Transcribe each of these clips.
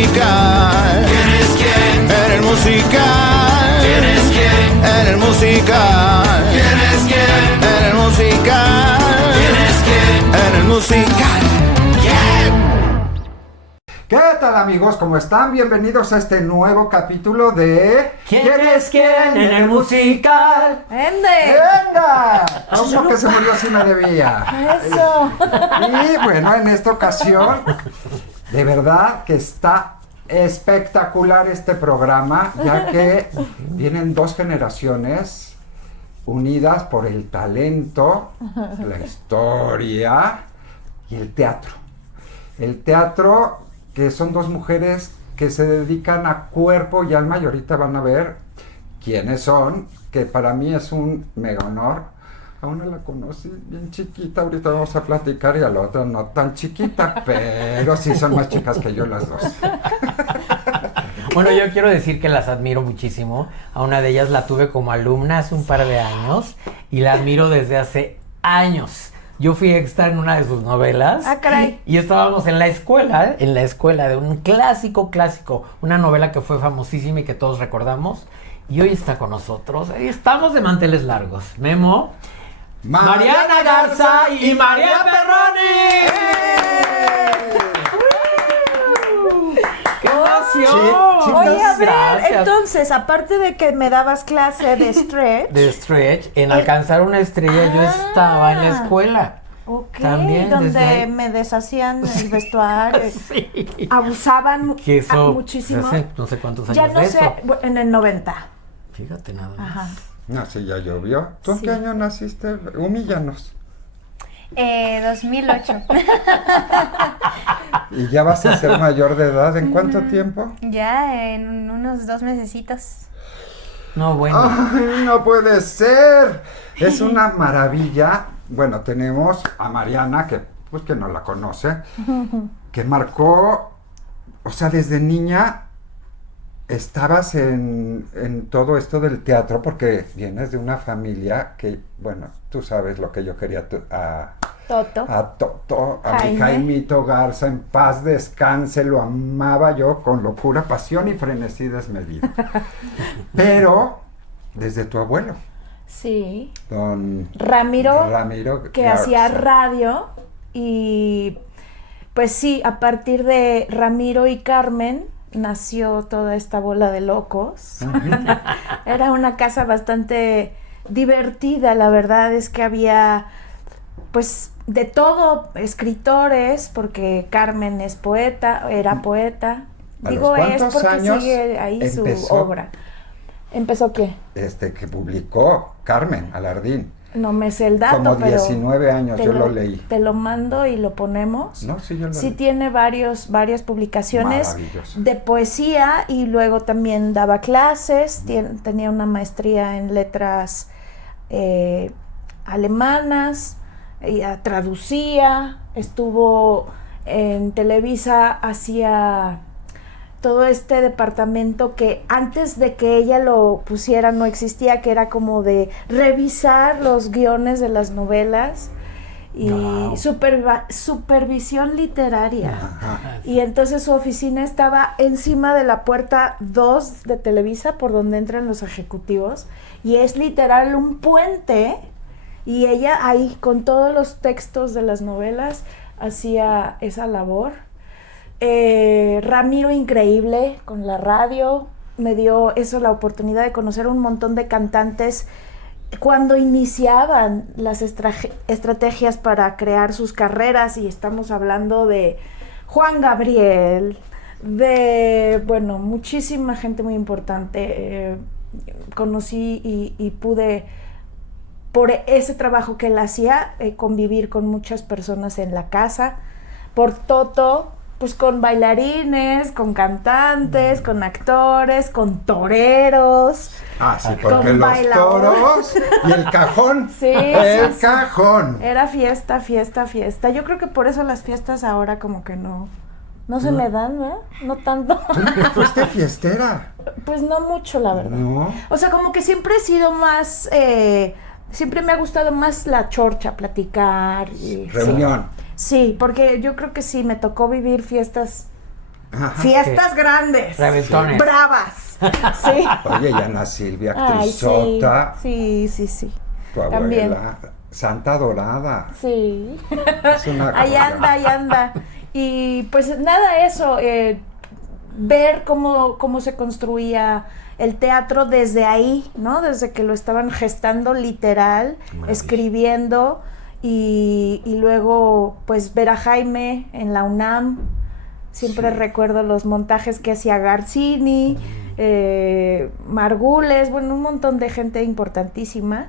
musical. ¿Quién es quién? En el musical. ¿Quién es quién? En el musical. ¿Quién es quién? En el musical. ¿Quién es quién? En el musical. ¿Qué tal, amigos? ¿Cómo están? Bienvenidos a este nuevo capítulo de... ¿Quién es quién en el musical? ¡Ende! ¡Venga! A uno que se murió si me debía. ¡Eso! Y bueno, en esta ocasión, de verdad que está espectacular este programa, ya que vienen dos generaciones unidas por el talento, la historia y el teatro. El teatro, que son dos mujeres que se dedican a cuerpo y alma, y ahorita van a ver quiénes son, que para mí es un mega honor. A una la conocí bien chiquita, ahorita vamos a platicar, y a la otra no tan chiquita, pero sí son más chicas que yo las dos. Bueno, yo quiero decir que las admiro muchísimo. A una de ellas la tuve como alumna hace un par de años y la admiro desde hace años. Yo fui extra en una de sus novelas. Ah, caray. Y estábamos en la escuela de un clásico, una novela que fue famosísima y que todos recordamos. Y hoy está con nosotros. Ahí estamos de manteles largos. Memo, Mariana Garza y María Perroni. ¡Qué emoción! Oye, a ver, Gracias. entonces, aparte de que me dabas clase de stretch. De Stretch, en alcanzar una estrella yo estaba en la escuela. Ok, También, desde donde ahí. me deshacían el vestuario. Sí. Abusaban Que eso, muchísimo. hace no sé cuántos años Ya no de sé, eso. en el 90. Fíjate nada más. Ajá. No, sí, ya llovió. ¿Tú en Sí. qué año naciste? Humíllanos. 2008. Y ya vas a ser mayor de edad. ¿En cuánto tiempo? Ya en unos 2 mesecitos. No, bueno. ¡Ay, no puede ser! Es una maravilla. Bueno, tenemos a Mariana, que pues que no la conoce, que marcó, o sea, desde niña estabas en todo esto del teatro, porque vienes de una familia que, bueno, tú sabes lo que yo quería Toto. a Toto, a mi Jaime. Jaimito Garza, en paz descanse, lo amaba yo con locura, pasión y frenesí desmedido. Pero desde tu abuelo, Sí. don Ramiro, que Garza. hacía radio. Y pues sí, a partir de Ramiro y Carmen nació toda esta bola de locos. Era una casa bastante divertida, la verdad es que había pues de todo, escritores, porque Carmen es poeta, era poeta. ¿A Digo los es cuántos porque años sigue ahí su empezó? obra. ¿Empezó qué? Que publicó Carmen Alardín. No me sé el dato, Como pero 19 años, te yo lo leí. Te lo mando y lo ponemos. No, sí, yo lo Sí leí. tiene varias publicaciones Maravilloso. de poesía y luego también daba clases, tenía una maestría en letras alemanas, traducía, estuvo en Televisa, hacía todo este departamento que antes de que ella lo pusiera no existía, que era como de revisar los guiones de las novelas y Wow. supervisión literaria. Ajá. Y entonces su oficina estaba encima de la puerta 2 de Televisa, por donde entran los ejecutivos, y es literal un puente, y ella ahí con todos los textos de las novelas hacía esa labor. Ramiro, increíble con la radio, me dio eso la oportunidad de conocer un montón de cantantes cuando iniciaban las estrategias para crear sus carreras, y estamos hablando de Juan Gabriel, de, bueno, muchísima gente muy importante. Conocí y pude, por ese trabajo que él hacía, convivir con muchas personas en la casa. Por Toto, pues con bailarines, con cantantes, con actores, con toreros. Ah, sí, Con porque los bailador. toros y el cajón. Sí, el sí. cajón. Era fiesta, fiesta, fiesta. Yo creo que por eso las fiestas ahora como que no se me dan, ¿verdad? No tanto. ¿Tú nunca fuiste fiestera? Pues no mucho, la verdad. No. O sea, como que siempre he sido más, siempre me ha gustado más la chorcha, platicar. Y, Reunión. Sí, porque yo creo que sí, me tocó vivir fiestas Ajá. Fiestas grandes. Reventones. Bravas. Sí. Oye, y Ana Silvia, Ay, sí. actrizota, Sí. tu abuela, También. Santa Dorada. Sí. Es una Ahí cosa. anda. Y pues nada, eso, ver cómo se construía el teatro desde ahí, ¿no? Desde que lo estaban gestando literal, Maravilla. escribiendo y luego pues ver a Jaime en la UNAM. Siempre Sí. recuerdo los montajes que hacía Garcini, Margules, bueno, un montón de gente importantísima.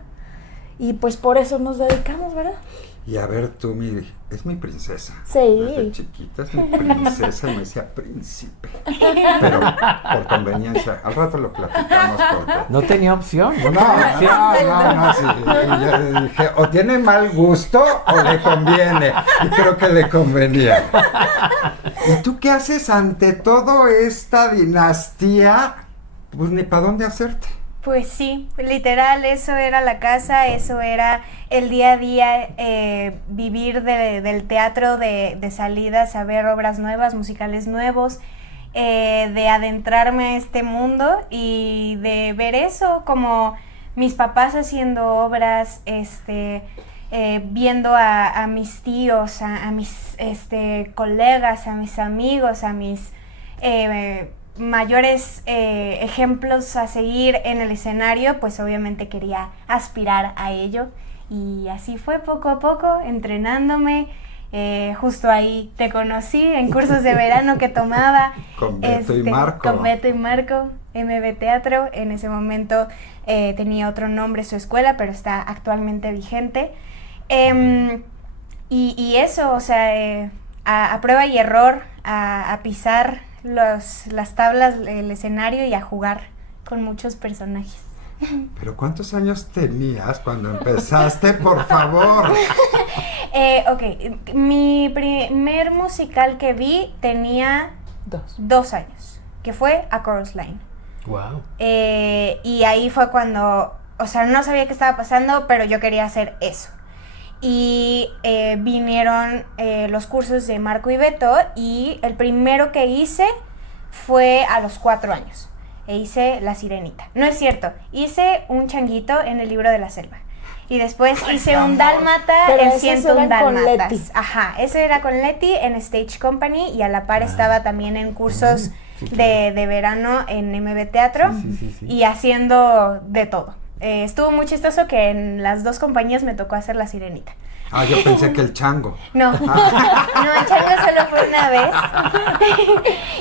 Y pues por eso nos dedicamos, ¿verdad? Y a ver tú, es mi princesa. Sí. Desde chiquita es mi princesa y me decía príncipe. Pero por conveniencia, al rato lo platicamos porque... No tenía opción. No, sí. Y yo dije, o tiene mal gusto o le conviene. Y creo que le convenía. ¿Y tú qué haces ante toda esta dinastía? Pues ni para dónde hacerte. Pues sí, literal, eso era la casa, eso era el día a día, vivir del teatro, de salidas a ver obras nuevas, musicales nuevos, de adentrarme a este mundo y de ver eso, como mis papás haciendo obras, viendo a mis tíos, a mis colegas, a mis amigos, a mis mayores ejemplos a seguir en el escenario, pues obviamente quería aspirar a ello y así fue poco a poco, entrenándome. Justo ahí te conocí en cursos de verano que tomaba Con Beto y Marco. Con Beto y Marco, MB Teatro. En ese momento tenía otro nombre su escuela, pero está actualmente vigente. Y eso, o sea, a prueba y error, a pisar las tablas, el escenario y a jugar con muchos personajes. ¿Pero cuántos años tenías cuando empezaste, por favor? Ok, mi primer musical que vi tenía 2 años, que fue A Chorus Line. Wow. Y ahí fue cuando, o sea, no sabía qué estaba pasando, pero yo quería hacer eso. Y vinieron los cursos de Marco y Beto y el primero que hice fue a los 4 años. E hice La Sirenita. No es cierto, hice un changuito en El Libro de la Selva. Y después hice un dálmata Pero en esos 101 eran con dálmatas. Leti. Ajá, ese era con Leti en Stage Company y a la par estaba también en cursos de verano en MB Teatro Sí. y haciendo de todo. Estuvo muy chistoso que en las 2 compañías me tocó hacer La Sirenita. Ah, yo pensé que el chango. No, no, el chango solo fue una vez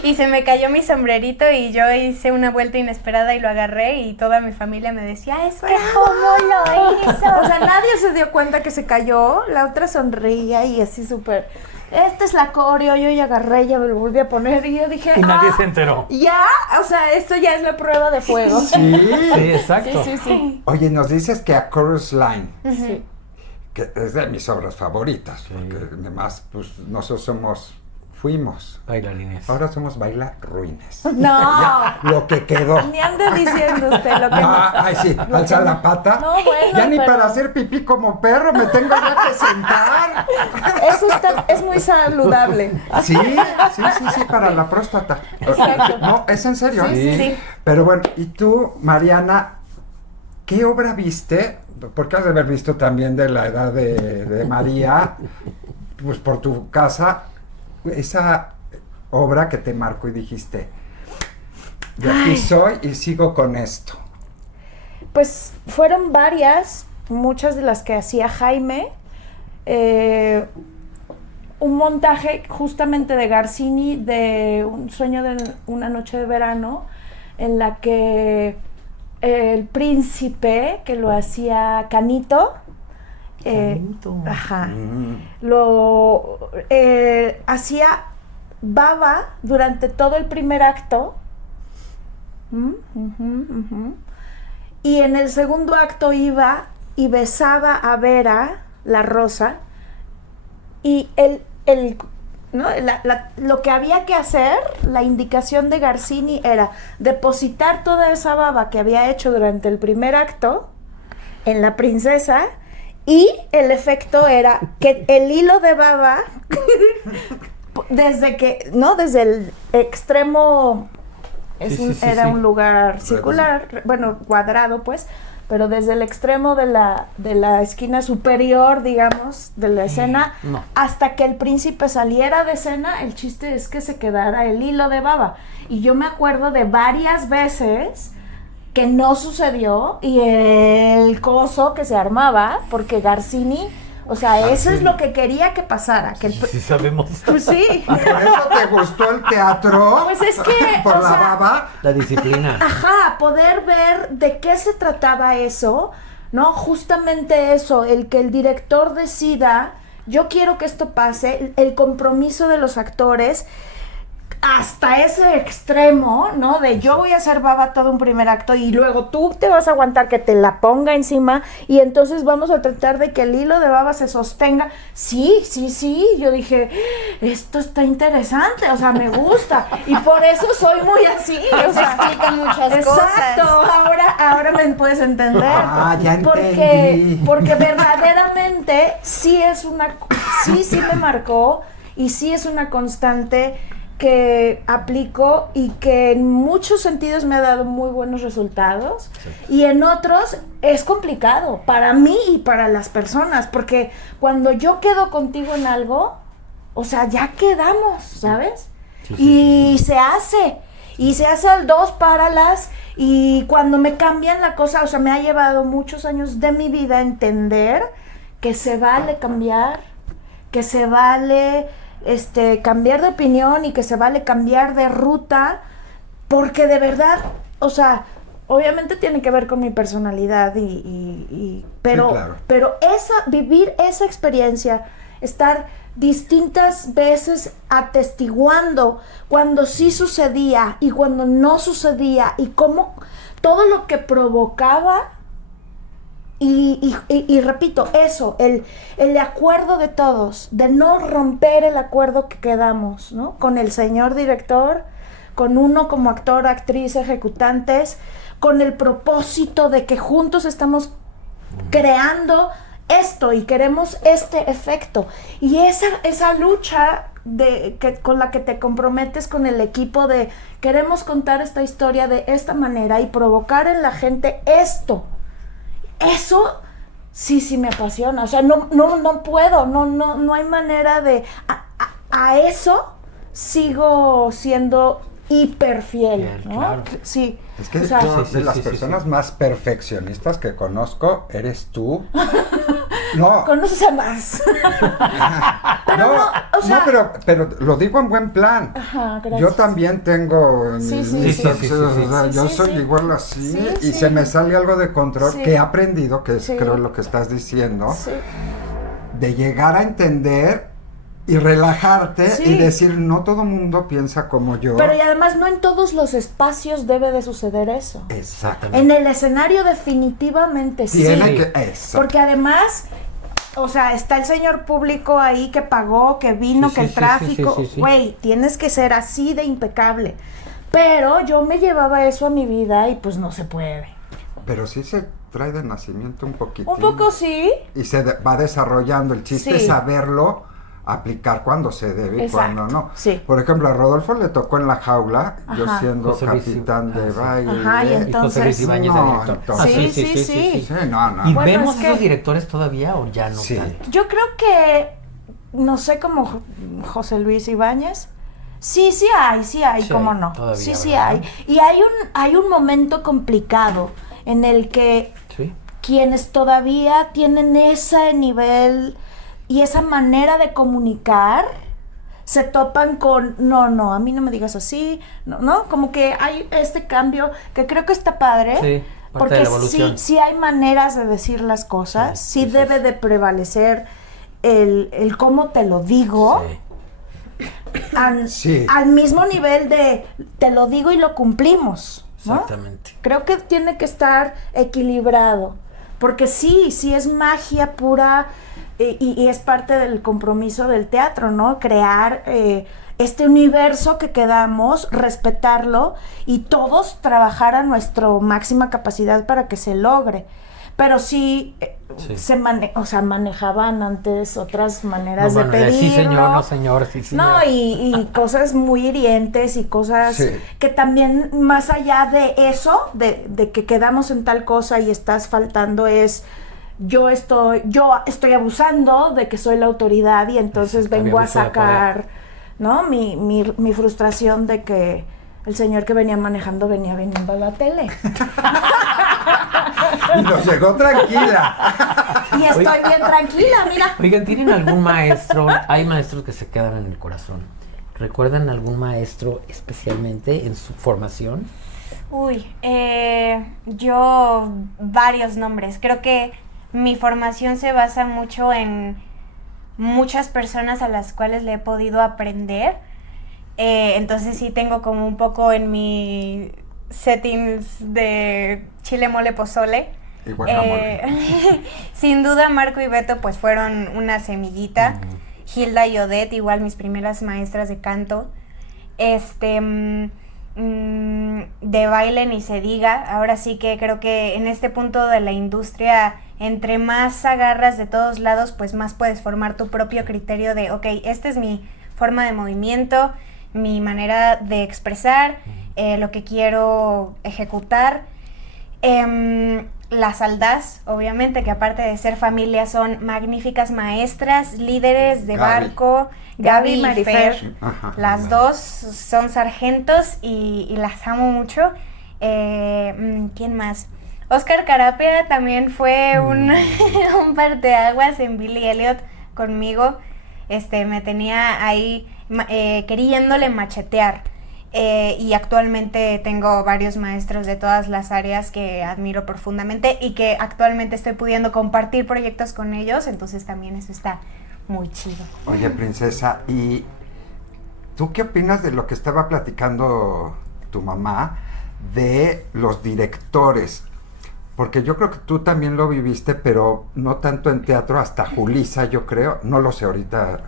y se me cayó mi sombrerito y yo hice una vuelta inesperada y lo agarré y toda mi familia me decía, es que ¿cómo lo hizo? O sea, nadie se dio cuenta que se cayó, la otra sonreía y así súper, esta es la coreo, yo ya agarré, ya me lo volví a poner y yo dije, Y nadie se enteró. ya, o sea, esto ya es la prueba de fuego. Sí. Sí, exacto. Sí. Oye, nos dices que A Chorus Line, Sí. que es de mis obras favoritas, porque además, pues, nosotros fuimos. Bailarines. Ahora somos bailarruines. No, Ya, lo que quedó. ni ande diciendo usted lo que Ay, sí, alza la pata. No, bueno, ya ni pero- para hacer pipí como perro me tengo ya que sentar. Eso es muy saludable. Sí, para la próstata. Exacto. No, es en serio. Sí. Pero bueno, y tú, Mariana, ¿qué obra viste? Porque has de haber visto también de la edad de María, pues por tu casa, esa obra que te marcó y dijiste, de aquí soy y sigo con esto. Pues fueron varias, muchas de las que hacía Jaime. Un montaje justamente de Garcini de Un sueño de una noche de verano, en la que el príncipe, que lo hacía Canito, Canito. ajá, Mm. lo hacía baba durante todo el primer acto. Y en el segundo acto iba y besaba a Vera, la rosa, y lo que había que hacer, la indicación de Garcini era depositar toda esa baba que había hecho durante el primer acto en la princesa, y el efecto era que el hilo de baba desde que, ¿no? Desde el extremo, era un lugar circular, bueno, cuadrado pues, pero desde el extremo de la esquina superior, digamos, de la escena, no. hasta que el príncipe saliera de escena, el chiste es que se quedara el hilo de baba. Y yo me acuerdo de varias veces que no sucedió y el coso que se armaba, porque Garcini, o sea, eso es lo que quería que pasara. Que Sí sabemos. Pues sí. ¿Por eso te gustó el teatro? Pues es que, ¿Por o la sea, baba? La disciplina. Ajá, poder ver de qué se trataba eso, ¿no? Justamente eso, el que el director decida, yo quiero que esto pase, el compromiso de los actores, hasta ese extremo, ¿no? De yo voy a hacer baba todo un primer acto y luego tú te vas a aguantar que te la ponga encima y entonces vamos a tratar de que el hilo de baba se sostenga. Sí, yo dije, esto está interesante, o sea, me gusta y por eso soy muy así, o sea, explica muchas exacto, cosas. ahora me puedes entender. Ah, ya porque, entendí. porque verdaderamente sí me marcó y sí es una constante que aplico y que en muchos sentidos me ha dado muy buenos resultados y en otros es complicado para mí y para las personas, porque cuando yo quedo contigo en algo, o sea, ya quedamos, ¿sabes? Y se hace al dos para las, y cuando me cambian la cosa, o sea, me ha llevado muchos años de mi vida a entender que se vale cambiar, que se vale cambiar de opinión y que se vale cambiar de ruta, porque de verdad, o sea, obviamente tiene que ver con mi personalidad pero, Sí, claro. pero vivir esa experiencia, estar distintas veces atestiguando cuando sí sucedía y cuando no sucedía y cómo todo lo que provocaba. Y repito, eso, el acuerdo de todos, de no romper el acuerdo que quedamos, ¿no? Con el señor director, con uno como actor, actriz, ejecutantes, con el propósito de que juntos estamos creando esto y queremos este efecto. Y esa lucha con la que te comprometes con el equipo de queremos contar esta historia de esta manera y provocar en la gente esto. Eso sí me apasiona, o sea, no puedo, no hay manera de, a eso sigo siendo hiper fiel, ¿no? Claro. Sí. Es que o sea, de las personas más perfeccionistas que conozco, eres tú. No, conoces a más. Pero no, o sea, pero lo digo en buen plan. Ajá, gracias. Yo también tengo Sí, mis sí, sí. o sea, yo Sí, soy sí. igual así Sí, y sí. se me sale algo de control Sí. que he aprendido, que es Sí. creo lo que estás diciendo, sí. de llegar a entender y relajarte Sí. y decir, no todo mundo piensa como yo. Pero y además no en todos los espacios debe de suceder eso. Exactamente. En el escenario definitivamente sí. Tiene que, exacto. Porque además, o sea, está el señor público ahí que pagó, que vino, Sí, que sí, el sí, tráfico, sí, sí, sí. güey, tienes que ser así de impecable. Pero yo me llevaba eso a mi vida y pues no se puede. Pero sí se trae de nacimiento un poquitín. Un poco sí. Y se va desarrollando. El chiste Sí. es saberlo aplicar cuando se debe y Exacto, cuando no. sí. Por ejemplo, a Rodolfo le tocó en La Jaula, yo Ajá. siendo José Luis, capitán de sí. baile. Ajá, y Y José entonces- Luis Ibáñez No, de director. entonces- Sí. Sí, no. ¿Y Bueno, vemos es que- esos directores todavía o ya no Sí. tanto? Yo creo que, no sé, como José Luis Ibáñez. Sí hay, Sí, cómo no. todavía, Sí ¿verdad? hay. Y hay un momento complicado en el que Sí. quienes todavía tienen ese nivel y esa manera de comunicar se topan con no, a mí no me digas así, no, como que hay este cambio que creo que está padre. Sí, parte de porque la evolución. sí hay maneras de decir las cosas, Sí, sí sí, debe sí. de prevalecer el cómo te lo digo. Sí. Sí. Al mismo nivel de te lo digo y lo cumplimos, ¿no? Exactamente. Creo que tiene que estar equilibrado, porque sí es magia pura y es parte del compromiso del teatro, ¿no? Crear este universo que quedamos, respetarlo y todos trabajar a nuestra máxima capacidad para que se logre. pero sí, Sí. manejaban antes otras maneras de bueno, pedir. sí señor, no señor, sí señor. No, y cosas muy hirientes y cosas Sí. que también, más allá de eso, de que quedamos en tal cosa y estás faltando, es yo estoy abusando de que soy la autoridad y entonces Exacto, vengo a abuso de sacar, ¿no? Mi frustración de que el señor que venía manejando venía viniendo a la tele. Y nos llegó tranquila. Y estoy bien tranquila, mira. Oigan, ¿tienen algún maestro? Hay maestros que se quedan en el corazón. ¿Recuerdan algún maestro especialmente en su formación? Uy, yo varios nombres. Creo que mi formación se basa mucho en muchas personas a las cuales le he podido aprender. Entonces sí tengo como un poco en mi settings de chile, mole, pozole. Y guacamole. Sin duda Marco y Beto pues fueron una semillita. Hilda y Odette, igual mis primeras maestras de canto. De baile ni se diga. Ahora sí que creo que en este punto de la industria, entre más agarras de todos lados, pues más puedes formar tu propio criterio de, ok, esta es mi forma de movimiento, mi manera de expresar, lo que quiero ejecutar. Las Aldaz, obviamente, que aparte de ser familia son magníficas maestras, líderes de Gaby. barco, Gaby Gaby y y Marifer. Fer. Ajá. Las dos son sargentos y las amo mucho. ¿Quién más? Oscar Carapia también fue un parteaguas en Billy Elliot conmigo. Me tenía ahí queriéndole machetear. Y actualmente tengo varios maestros de todas las áreas que admiro profundamente y que actualmente estoy pudiendo compartir proyectos con ellos, entonces también eso está muy chido. Oye, princesa, ¿y tú qué opinas de lo que estaba platicando tu mamá de los directores? Porque yo creo que tú también lo viviste, pero no tanto en teatro, hasta Julissa, yo creo, no lo sé ahorita.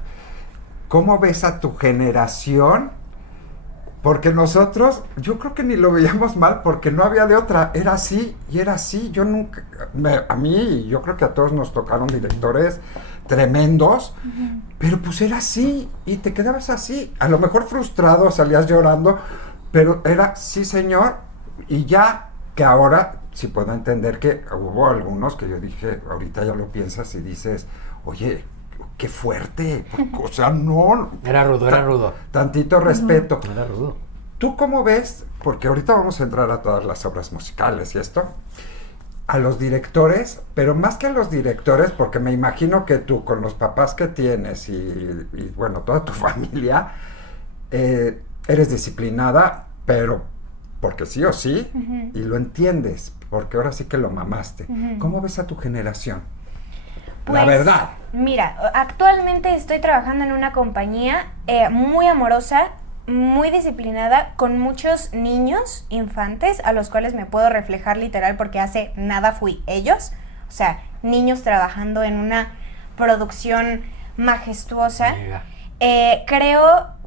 ¿Cómo ves a tu generación? Porque nosotros, yo creo que ni lo veíamos mal, porque no había de otra, era así, y era así. Yo nunca, a mí, yo creo que a todos nos tocaron directores tremendos, pero pues era así, y te quedabas así, a lo mejor frustrado, salías llorando, pero era, sí señor, y ya que ahora sí puedo entender que hubo algunos que yo dije, ahorita ya lo piensas y dices, oye, qué fuerte, o sea, no. Era rudo. Tantito respeto. Era rudo. ¿Tú cómo ves? Porque ahorita vamos a entrar a todas las obras musicales y esto. A los directores, pero más que a los directores, porque me imagino que tú, con los papás que tienes y bueno, toda tu familia, eres disciplinada, pero porque sí o sí, y lo entiendes, porque ahora sí que lo mamaste. ¿Cómo ves a tu generación? La verdad. Mira, actualmente estoy trabajando en una compañía muy amorosa, muy disciplinada, con muchos niños, infantes, a los cuales me puedo reflejar literal porque hace nada fui ellos. O sea, niños trabajando en una producción majestuosa. Creo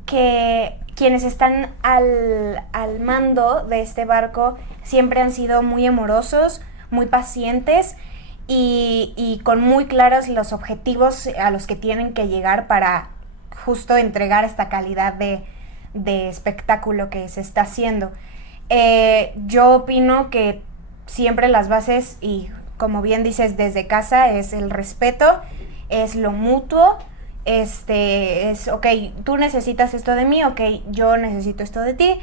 que quienes están al mando de este barco siempre han sido muy amorosos, muy pacientes, y con muy claros los objetivos a los que tienen que llegar para justo entregar esta calidad de espectáculo que se está haciendo. Yo opino que siempre las bases, y como bien dices, desde casa, es el respeto, es lo mutuo, es, ok, tú necesitas esto de mí, ok, yo necesito esto de ti.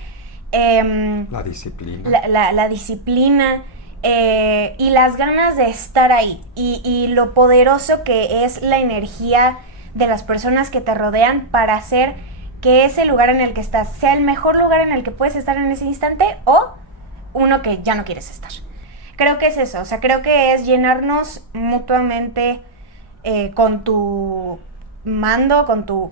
La disciplina. La disciplina. Y las ganas de estar ahí y lo poderoso que es la energía de las personas que te rodean para hacer que ese lugar en el que estás sea el mejor lugar en el que puedes estar en ese instante o uno que ya no quieres estar. Creo que es eso, o sea, creo que es llenarnos mutuamente con tu mando, con tu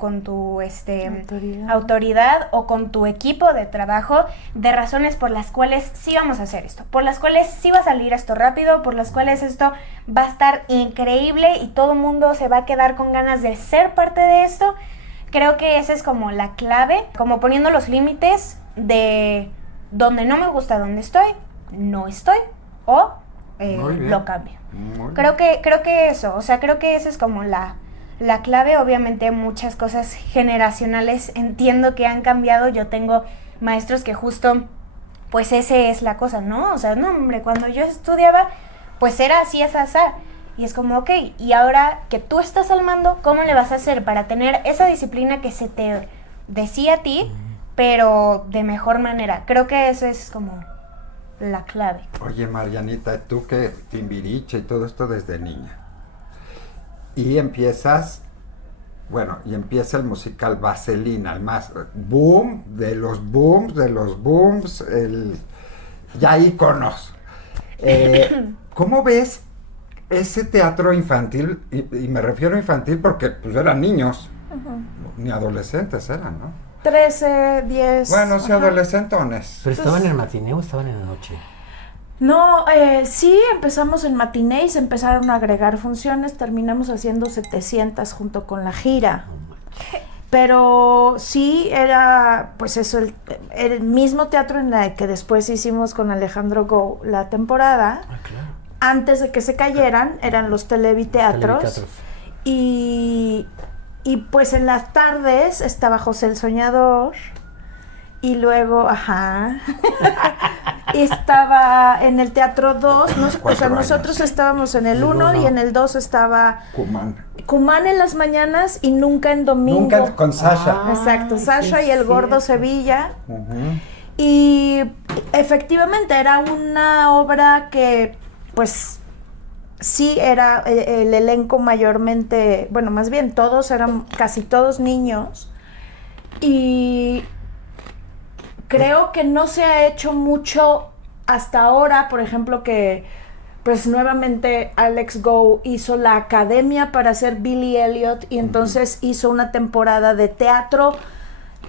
autoridad o con tu equipo de trabajo, de razones por las cuales sí vamos a hacer esto, por las cuales sí va a salir esto rápido, por las cuales esto va a estar increíble y todo el mundo se va a quedar con ganas de ser parte de esto. Creo que esa es como la clave, como poniendo los límites de donde no me gusta donde estoy, no estoy, o Muy bien. lo cambio. Muy Creo que eso, o sea, creo que esa es como la clave. Obviamente muchas cosas generacionales entiendo que han cambiado. Yo tengo maestros que justo, pues ese es la cosa, ¿no? O sea, no, hombre, cuando yo estudiaba, pues era así, así. Y es como, ok, y ahora que tú estás al mando, ¿cómo le vas a hacer para tener esa disciplina que se te decía a ti, pero de mejor manera? Creo que eso es como la clave. Oye, Marianita, tú que Timbiriche y todo esto desde niña. Y empieza el musical Vaselina, el más boom de los booms, ya íconos. ¿Cómo ves ese teatro infantil? Y me refiero a infantil porque pues eran niños, ni adolescentes eran, ¿no? 13, 10. Bueno, sí, ajá. adolescentones. ¿Pero estaban en el matiné o estaban en la noche? No, sí, empezamos en matiné y se empezaron a agregar funciones, terminamos haciendo 700 junto con la gira. Pero sí era, pues eso, el mismo teatro en el que después hicimos con Alejandro Go la temporada. Ah, claro. Antes de que se cayeran, eran los televiteatros. Televiteatros. Y pues en las tardes estaba José el Soñador. Y luego, estaba en el Teatro 2, o sea, nosotros estábamos en el 1 y en el 2 estaba Cumán en las mañanas y nunca en domingo. Nunca con Sasha. Exacto, sí, Sasha y el es Gordo cierto. Sevilla. Ujú. Y efectivamente era una obra que, pues, sí era el elenco mayormente, bueno, más bien todos eran casi todos niños. Y creo que no se ha hecho mucho hasta ahora, por ejemplo, que pues nuevamente Alex Go hizo la academia para hacer Billy Elliot y entonces hizo una temporada de teatro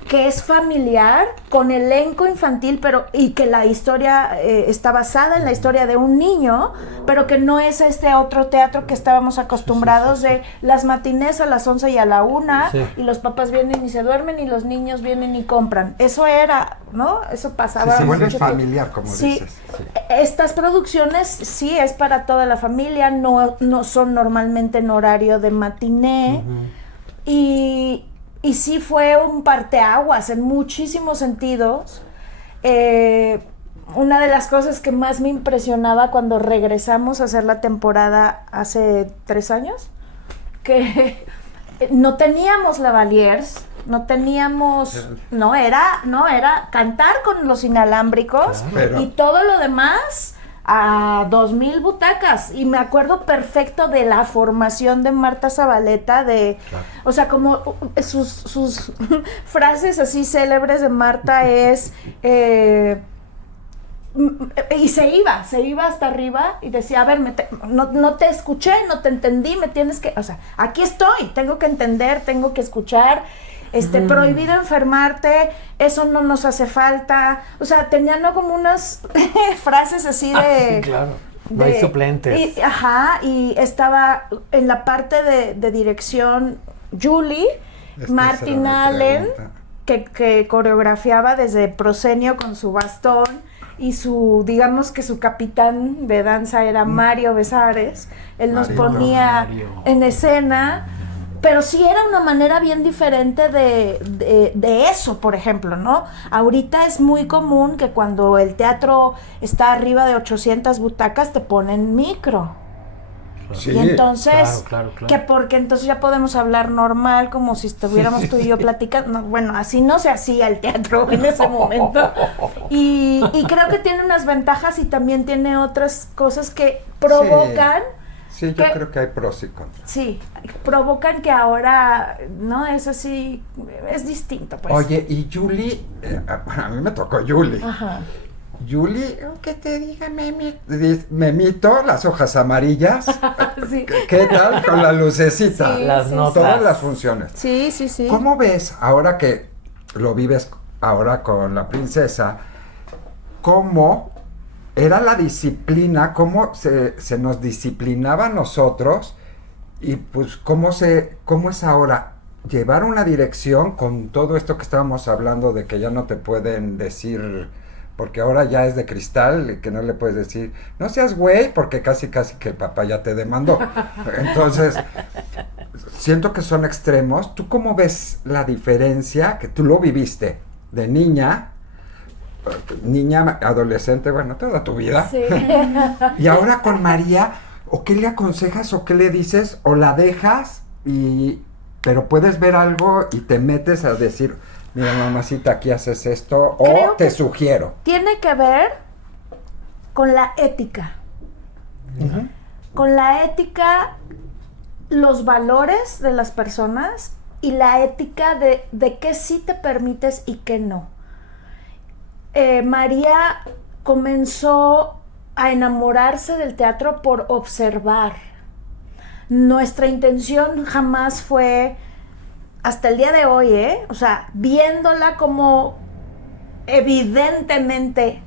que es familiar, con elenco infantil, y que la historia está basada en la historia de un niño, pero que no es este otro teatro que estábamos acostumbrados de las matinés a las 11 y a la 1, y los papás vienen y se duermen y los niños vienen y compran. Eso era, ¿no? Eso pasaba. Se vuelve mucho tiempo. familiar, como Sí. dices. Sí. Estas producciones sí es para toda la familia, no son normalmente en horario de matiné. Y sí fue un parteaguas en muchísimos sentidos. Una de las cosas que más me impresionaba cuando regresamos a hacer la temporada hace 3 años, que no teníamos lavaliers, era cantar con los inalámbricos, Claro. y todo lo demás a 2,000 butacas. Y me acuerdo perfecto de la formación de Marta Zabaleta, o sea, como sus frases así célebres de Marta es y se iba hasta arriba y decía, a ver, no te escuché, no te entendí, me tienes que, o sea, aquí estoy, tengo que entender, tengo que escuchar. Prohibido enfermarte, eso no nos hace falta. O sea, tenían como unas frases así de... Sí, claro. No hay suplentes. Y estaba en la parte de dirección Julie, Martin Allen, que coreografiaba desde proscenio con su bastón, y digamos que su capitán de danza era Mario Besares. Él nos ponía en escena. Pero sí era una manera bien diferente de eso, por ejemplo, ¿no? Ahorita es muy común que cuando el teatro está arriba de 800 butacas te ponen micro. Sí, y entonces, claro. que porque entonces ya podemos hablar normal, como si estuviéramos tú y yo platicando. No, bueno, así no se hacía el teatro en ese momento. Y creo que tiene unas ventajas y también tiene otras cosas que provocan... Sí, yo creo que hay pros y contras. Sí, provocan que ahora, ¿no? Es así, es distinto, pues. Oye, y Julie, a mí me tocó Julie. Ajá. Julie, que te diga Memito, las hojas amarillas. Sí. ¿Qué tal con la lucecita? Sí, Las notas. Todas las funciones. Sí. ¿Cómo ves, ahora que lo vives ahora con la princesa, cómo era la disciplina, cómo se nos disciplinaba a nosotros, y pues cómo es ahora llevar una dirección con todo esto que estábamos hablando de que ya no te pueden decir porque ahora ya es de cristal, que no le puedes decir, no seas güey, porque casi que el papá ya te demandó. Entonces, siento que son extremos. ¿Tú cómo ves la diferencia, que tú lo viviste, de niña, adolescente, bueno, toda tu vida? Sí. Y ahora con María, o qué le aconsejas, o qué le dices, o la dejas, pero puedes ver algo y te metes a decir, mira, mamacita, aquí haces esto, o Creo te que sugiero. Tiene que ver con la ética. Con la ética, los valores de las personas y la ética de qué sí te permites y qué no. María comenzó a enamorarse del teatro por observar. Nuestra intención jamás fue, hasta el día de hoy, o sea, viéndola como evidentemente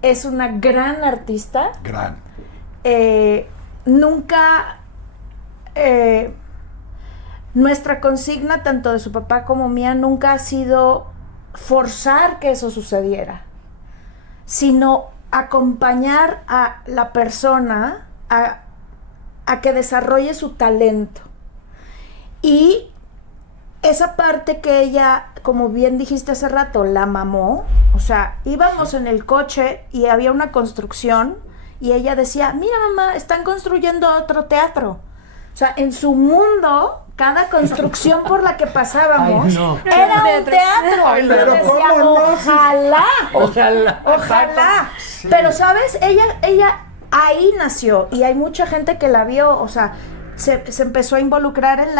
es una gran artista. Gran. Nunca nuestra consigna, tanto de su papá como mía, nunca ha sido forzar que eso sucediera, sino acompañar a la persona a que desarrolle su talento. Y esa parte que ella, como bien dijiste hace rato, la mamó. O sea, íbamos en el coche y había una construcción y ella decía, mira mamá, están construyendo otro teatro. O sea, en su mundo, cada construcción por la que pasábamos Ay, no. era un teatro. Ay, Y yo pero decía, ¿cómo no? ojalá. Ojalá. Ojalá. Sí. Pero, ¿sabes? Ella ahí nació y hay mucha gente que la vio, o sea, se empezó a involucrar en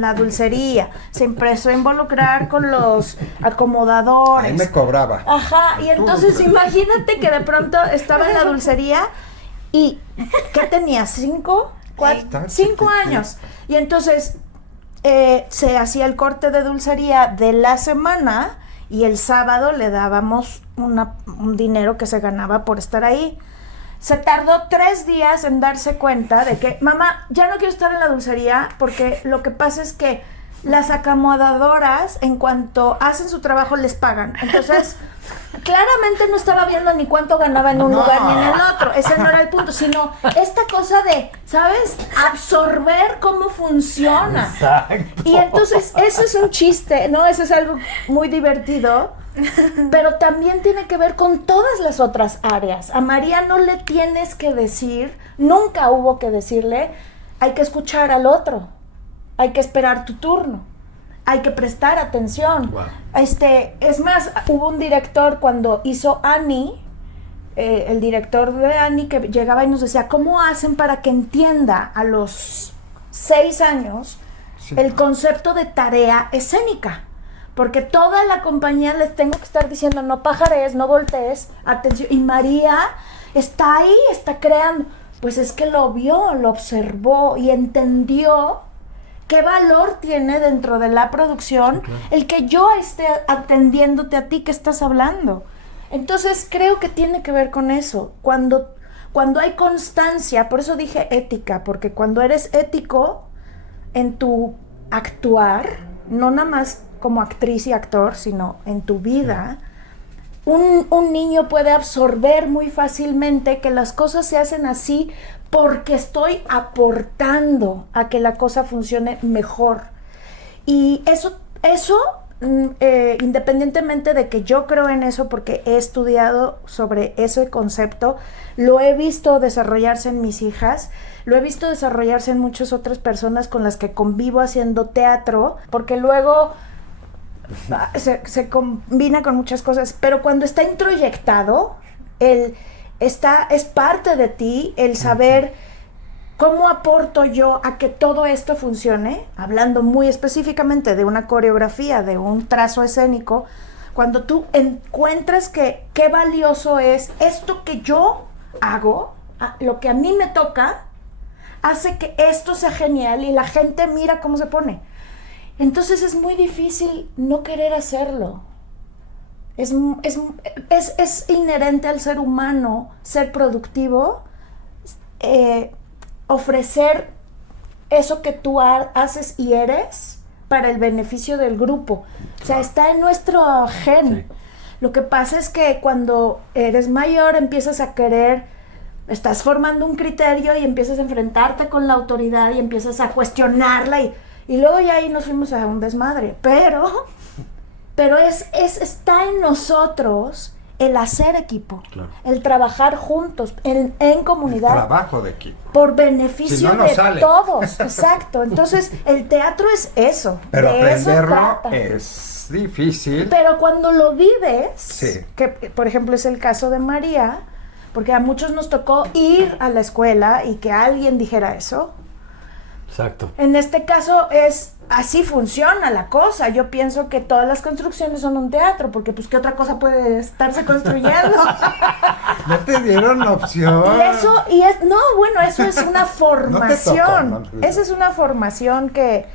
la dulcería, se empezó a involucrar con los acomodadores. Ahí me cobraba. Ajá, y entonces imagínate que de pronto estaba en la dulcería y ¿qué tenía? ¿5 años? Y entonces se hacía el corte de dulcería de la semana y el sábado le dábamos un dinero que se ganaba por estar ahí. Se tardó 3 días en darse cuenta de que, mamá, ya no quiero estar en la dulcería porque lo que pasa es que las acomodadoras, en cuanto hacen su trabajo, les pagan. Entonces, claramente no estaba viendo ni cuánto ganaba en un lugar ni en el otro. Ese no era el punto, sino esta cosa de, ¿sabes? Absorber cómo funciona. Exacto. Y entonces, eso es un chiste, ¿no? Eso es algo muy divertido. Pero también tiene que ver con todas las otras áreas. A María no le tienes que decir, nunca hubo que decirle, hay que escuchar al otro, hay que esperar tu turno, hay que prestar atención. Wow. Es más, hubo un director cuando hizo Annie, el director de Annie, que llegaba y nos decía, ¿cómo hacen para que entienda a los 6 años el concepto de tarea escénica? Porque toda la compañía les tengo que estar diciendo, no pajares, no voltees, atención. Y María está ahí, está creando. Pues es que lo vio, lo observó y entendió qué valor tiene dentro de la producción el que yo esté atendiéndote a ti que estás hablando. Entonces creo que tiene que ver con eso. Cuando hay constancia, por eso dije ética, porque cuando eres ético en tu actuar, no nada más como actriz y actor, sino en tu vida, un niño puede absorber muy fácilmente que las cosas se hacen así porque estoy aportando a que la cosa funcione mejor. Y eso independientemente de que yo creo en eso porque he estudiado sobre ese concepto, lo he visto desarrollarse en mis hijas, lo he visto desarrollarse en muchas otras personas con las que convivo haciendo teatro, porque luego se combina con muchas cosas, pero cuando está introyectado, es parte de ti el saber cómo aporto yo a que todo esto funcione, hablando muy específicamente de una coreografía, de un trazo escénico. Cuando tú encuentras que qué valioso es esto que yo hago, lo que a mí me toca, hace que esto sea genial y la gente mira cómo se pone. Entonces es muy difícil no querer hacerlo. Es inherente al ser humano ser productivo, ofrecer eso que tú haces y eres para el beneficio del grupo. O sea, está en nuestro gen. Sí. Lo que pasa es que cuando eres mayor empiezas a querer, estás formando un criterio y empiezas a enfrentarte con la autoridad y empiezas a cuestionarla y luego ya ahí nos fuimos a un desmadre. Pero está en nosotros el hacer equipo, Claro. el trabajar juntos, en comunidad. Trabajo de equipo. Por beneficio Si no, no de sale. todos, exacto. Entonces, el teatro es eso. Pero de eso aprenderlo trata. es difícil. Pero cuando lo vives, Sí. que por ejemplo es el caso de María, porque a muchos nos tocó ir a la escuela y que alguien dijera eso. Exacto. En este caso es así funciona la cosa. Yo pienso que todas las construcciones son un teatro, porque pues qué otra cosa puede estarse construyendo. No te dieron opción. Eso es una formación. No te tocó, ¿no? Esa es una formación que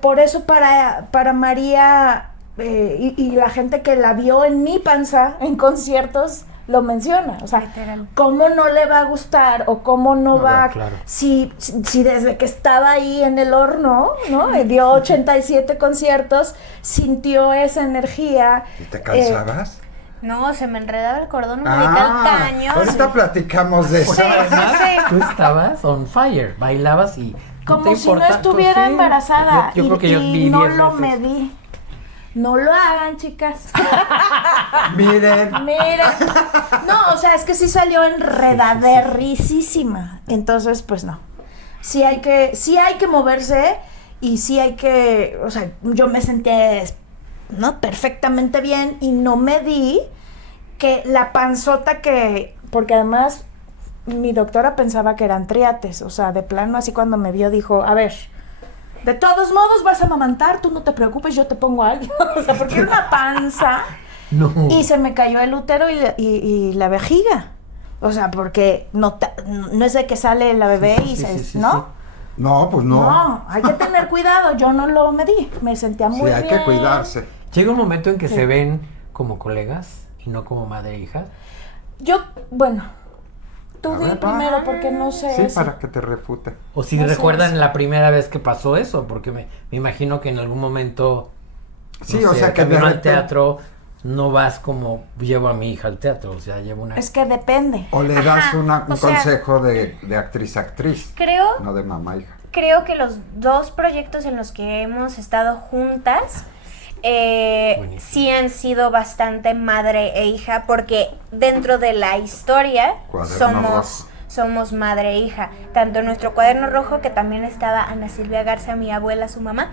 por eso para María y la gente que la vio en mi panza en conciertos lo menciona. O sea, Literal. ¿cómo no le va a gustar o cómo no va? claro. Si desde que estaba ahí en el horno, ¿no? Dio 87 conciertos, sintió esa energía. ¿Y te cansabas? No, se me enredaba el cordón umbilical cañón. ahorita platicamos de eso. Sí, Además, sí. tú estabas on fire, bailabas y no Como te si no importa. estuviera Sí. embarazada. Yo creo que yo y vi no 10 lo veces. medí. No lo hagan, chicas. Miren, Miren. No, o sea, es que sí salió enredaderricísima. Entonces, pues no. Sí hay que moverse y sí hay que, o sea, yo me senté, ¿no? Perfectamente bien y no me di que la panzota porque además mi doctora pensaba que eran triates, o sea, de plano así cuando me vio dijo, a ver, de todos modos vas a amamantar, tú no te preocupes, yo te pongo a alguien. O sea, porque era una panza No. y se me cayó el útero y la vejiga. O sea, porque no es de que sale la bebé y se... sí, ¿no? no, pues no. No, hay que tener cuidado. Yo no lo medí, me sentía muy Sí, hay bien. que cuidarse. Llega un momento en que Sí. se ven como colegas y no como madre e hija. Bueno, tú A di ver, primero va. porque no sé Sí, eso. para que te refute. O si No sé recuerdan eso. la primera vez que pasó eso, porque me imagino que en algún momento, Sí, no o sé, sea que de camino al repente- teatro, no vas como llevo a mi hija al teatro, o sea, llevo una... Es que depende. O le das Ajá, un o sea- consejo de actriz a actriz, Creo no de mamá hija. que los dos proyectos en los que hemos estado juntas Buenísimo. sí han sido bastante madre e hija, porque dentro de la historia Cuaderno rojo. somos madre e hija. Tanto en nuestro cuaderno rojo, que también estaba Ana Silvia Garza, mi abuela, su mamá,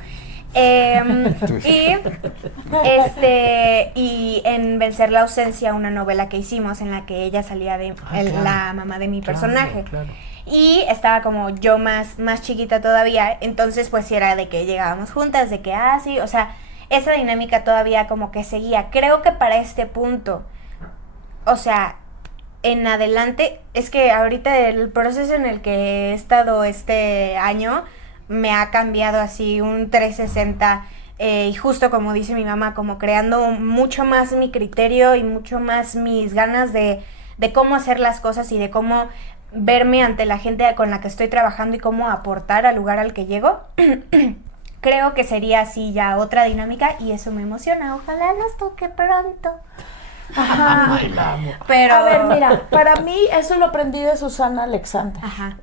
y en Vencer la ausencia, una novela que hicimos en la que ella salía de claro. la mamá de mi personaje. Claro. Y estaba como yo más chiquita todavía, entonces pues sí era de que llegábamos juntas, de que sí, o sea, esa dinámica todavía como que seguía. Creo que para este punto, o sea, en adelante, es que ahorita el proceso en el que he estado este año me ha cambiado así un 360, y justo como dice mi mamá, como creando mucho más mi criterio y mucho más mis ganas de cómo hacer las cosas y de cómo verme ante la gente con la que estoy trabajando y cómo aportar al lugar al que llego. Creo que sería así ya otra dinámica y eso me emociona. Ojalá nos toque pronto. Ajá. Ay, la amo. Pero... A ver, mira, para mí eso lo aprendí de Susana Alexander. Ajá.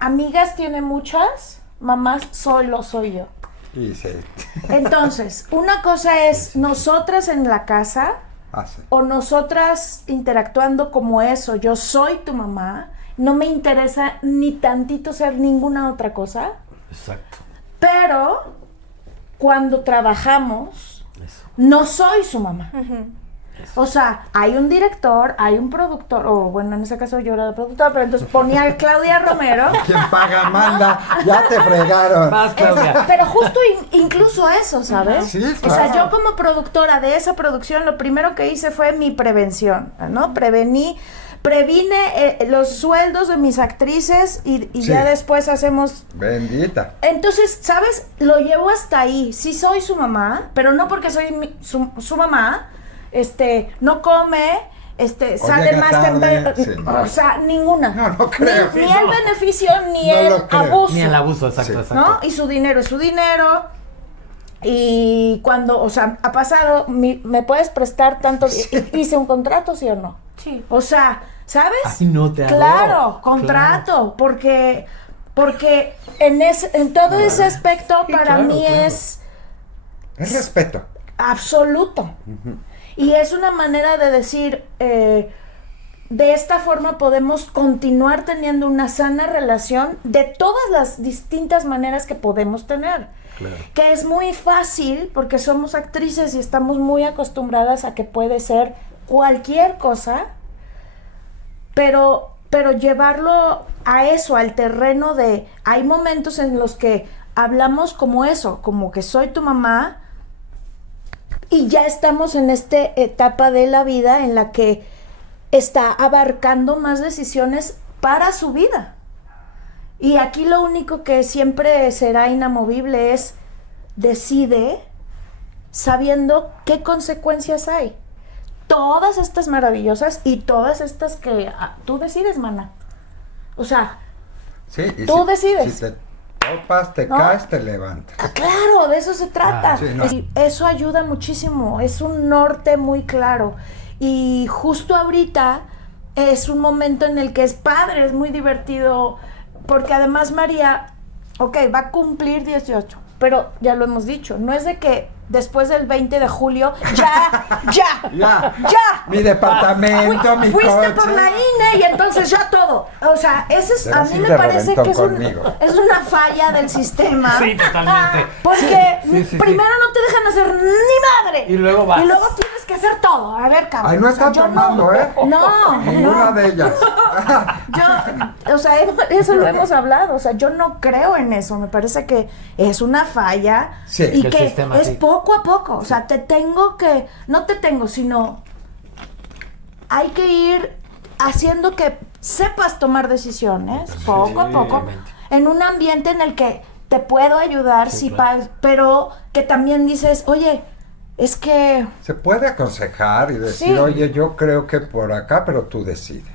Amigas tiene muchas, mamás solo soy yo. Y se Entonces, una cosa es nosotras en la casa hace. o nosotras interactuando como eso, yo soy tu mamá, no me interesa ni tantito ser ninguna otra cosa, Exacto. pero cuando trabajamos, Eso. no soy su mamá. Ujú. O sea, hay un director, hay un productor, o bueno, en ese caso yo era la productora, pero entonces ponía a Claudia Romero. Quien paga manda, ya te fregaron. Vas, Claudia. Pero justo incluso eso, ¿sabes? Sí, O sea, claro. yo como productora de esa producción, lo primero que hice fue mi prevención, ¿no? Previne los sueldos de mis actrices y Sí. ya después hacemos... Bendita. Entonces, ¿sabes? Lo llevo hasta ahí. Sí soy su mamá, pero no porque soy su mamá, no come, sale llega más tarde, temprano, sí. o sea, ninguna. No creo. Ni el beneficio, ni No el lo creo. abuso. Ni el abuso, exacto, Sí. exacto. ¿No? Y su dinero es su dinero. Y cuando, o sea, ha pasado, ¿me puedes prestar tanto? ¿Hice un contrato, sí o no? Sí. O sea, ¿sabes? Ay, no te adoro. Claro, contrato, porque en todo ese aspecto Sí, para claro, mí claro. es respeto. absoluto. Y es una manera de decir, de esta forma podemos continuar teniendo una sana relación de todas las distintas maneras que podemos tener. Claro. Que es muy fácil porque somos actrices y estamos muy acostumbradas a que puede ser cualquier cosa, pero llevarlo a eso, al terreno de, hay momentos en los que hablamos como eso, como que soy tu mamá, y ya estamos en esta etapa de la vida en la que está abarcando más decisiones para su vida. Y aquí lo único que siempre será inamovible es decide sabiendo qué consecuencias hay. Todas estas maravillosas y todas estas que tú decides, mana. O sea, Sí, y tú decides. Si te topas, te ¿No? caes, te levantas. Claro, de eso se trata. Ah, sí, no. Y eso ayuda muchísimo, es un norte muy claro. Y justo ahorita es un momento en el que es padre, es muy divertido, porque además María, ok, va a cumplir 18, pero ya lo hemos dicho, no es de que después del 20 de julio, ya. Mi departamento, mi Fuiste coche. por la INE y entonces ya todo. O sea, ese es, Te a vas a mí ir me de parece reventón que es, conmigo. es una falla del sistema. Sí, totalmente. Porque Sí. primero no te dejan hacer ni madre. Y luego vas. Y luego tienes que hacer todo. A ver, cabrón. Ay, no o sea, está yo tomando, ¿eh? No, Ninguna no. de ellas. Yo, o sea, eso lo hemos hablado. O sea, yo no creo en eso. Me parece que es una falla. Sí, y que el que sistema, es sí. poco a poco. O sea, sino hay que ir haciendo que sepas tomar decisiones poco a poco totalmente. en un ambiente en el que te puedo ayudar, Sí, sí, claro. pero que también dices, oye, es que... Se puede aconsejar y decir, Sí. oye, yo creo que por acá, pero tú decides.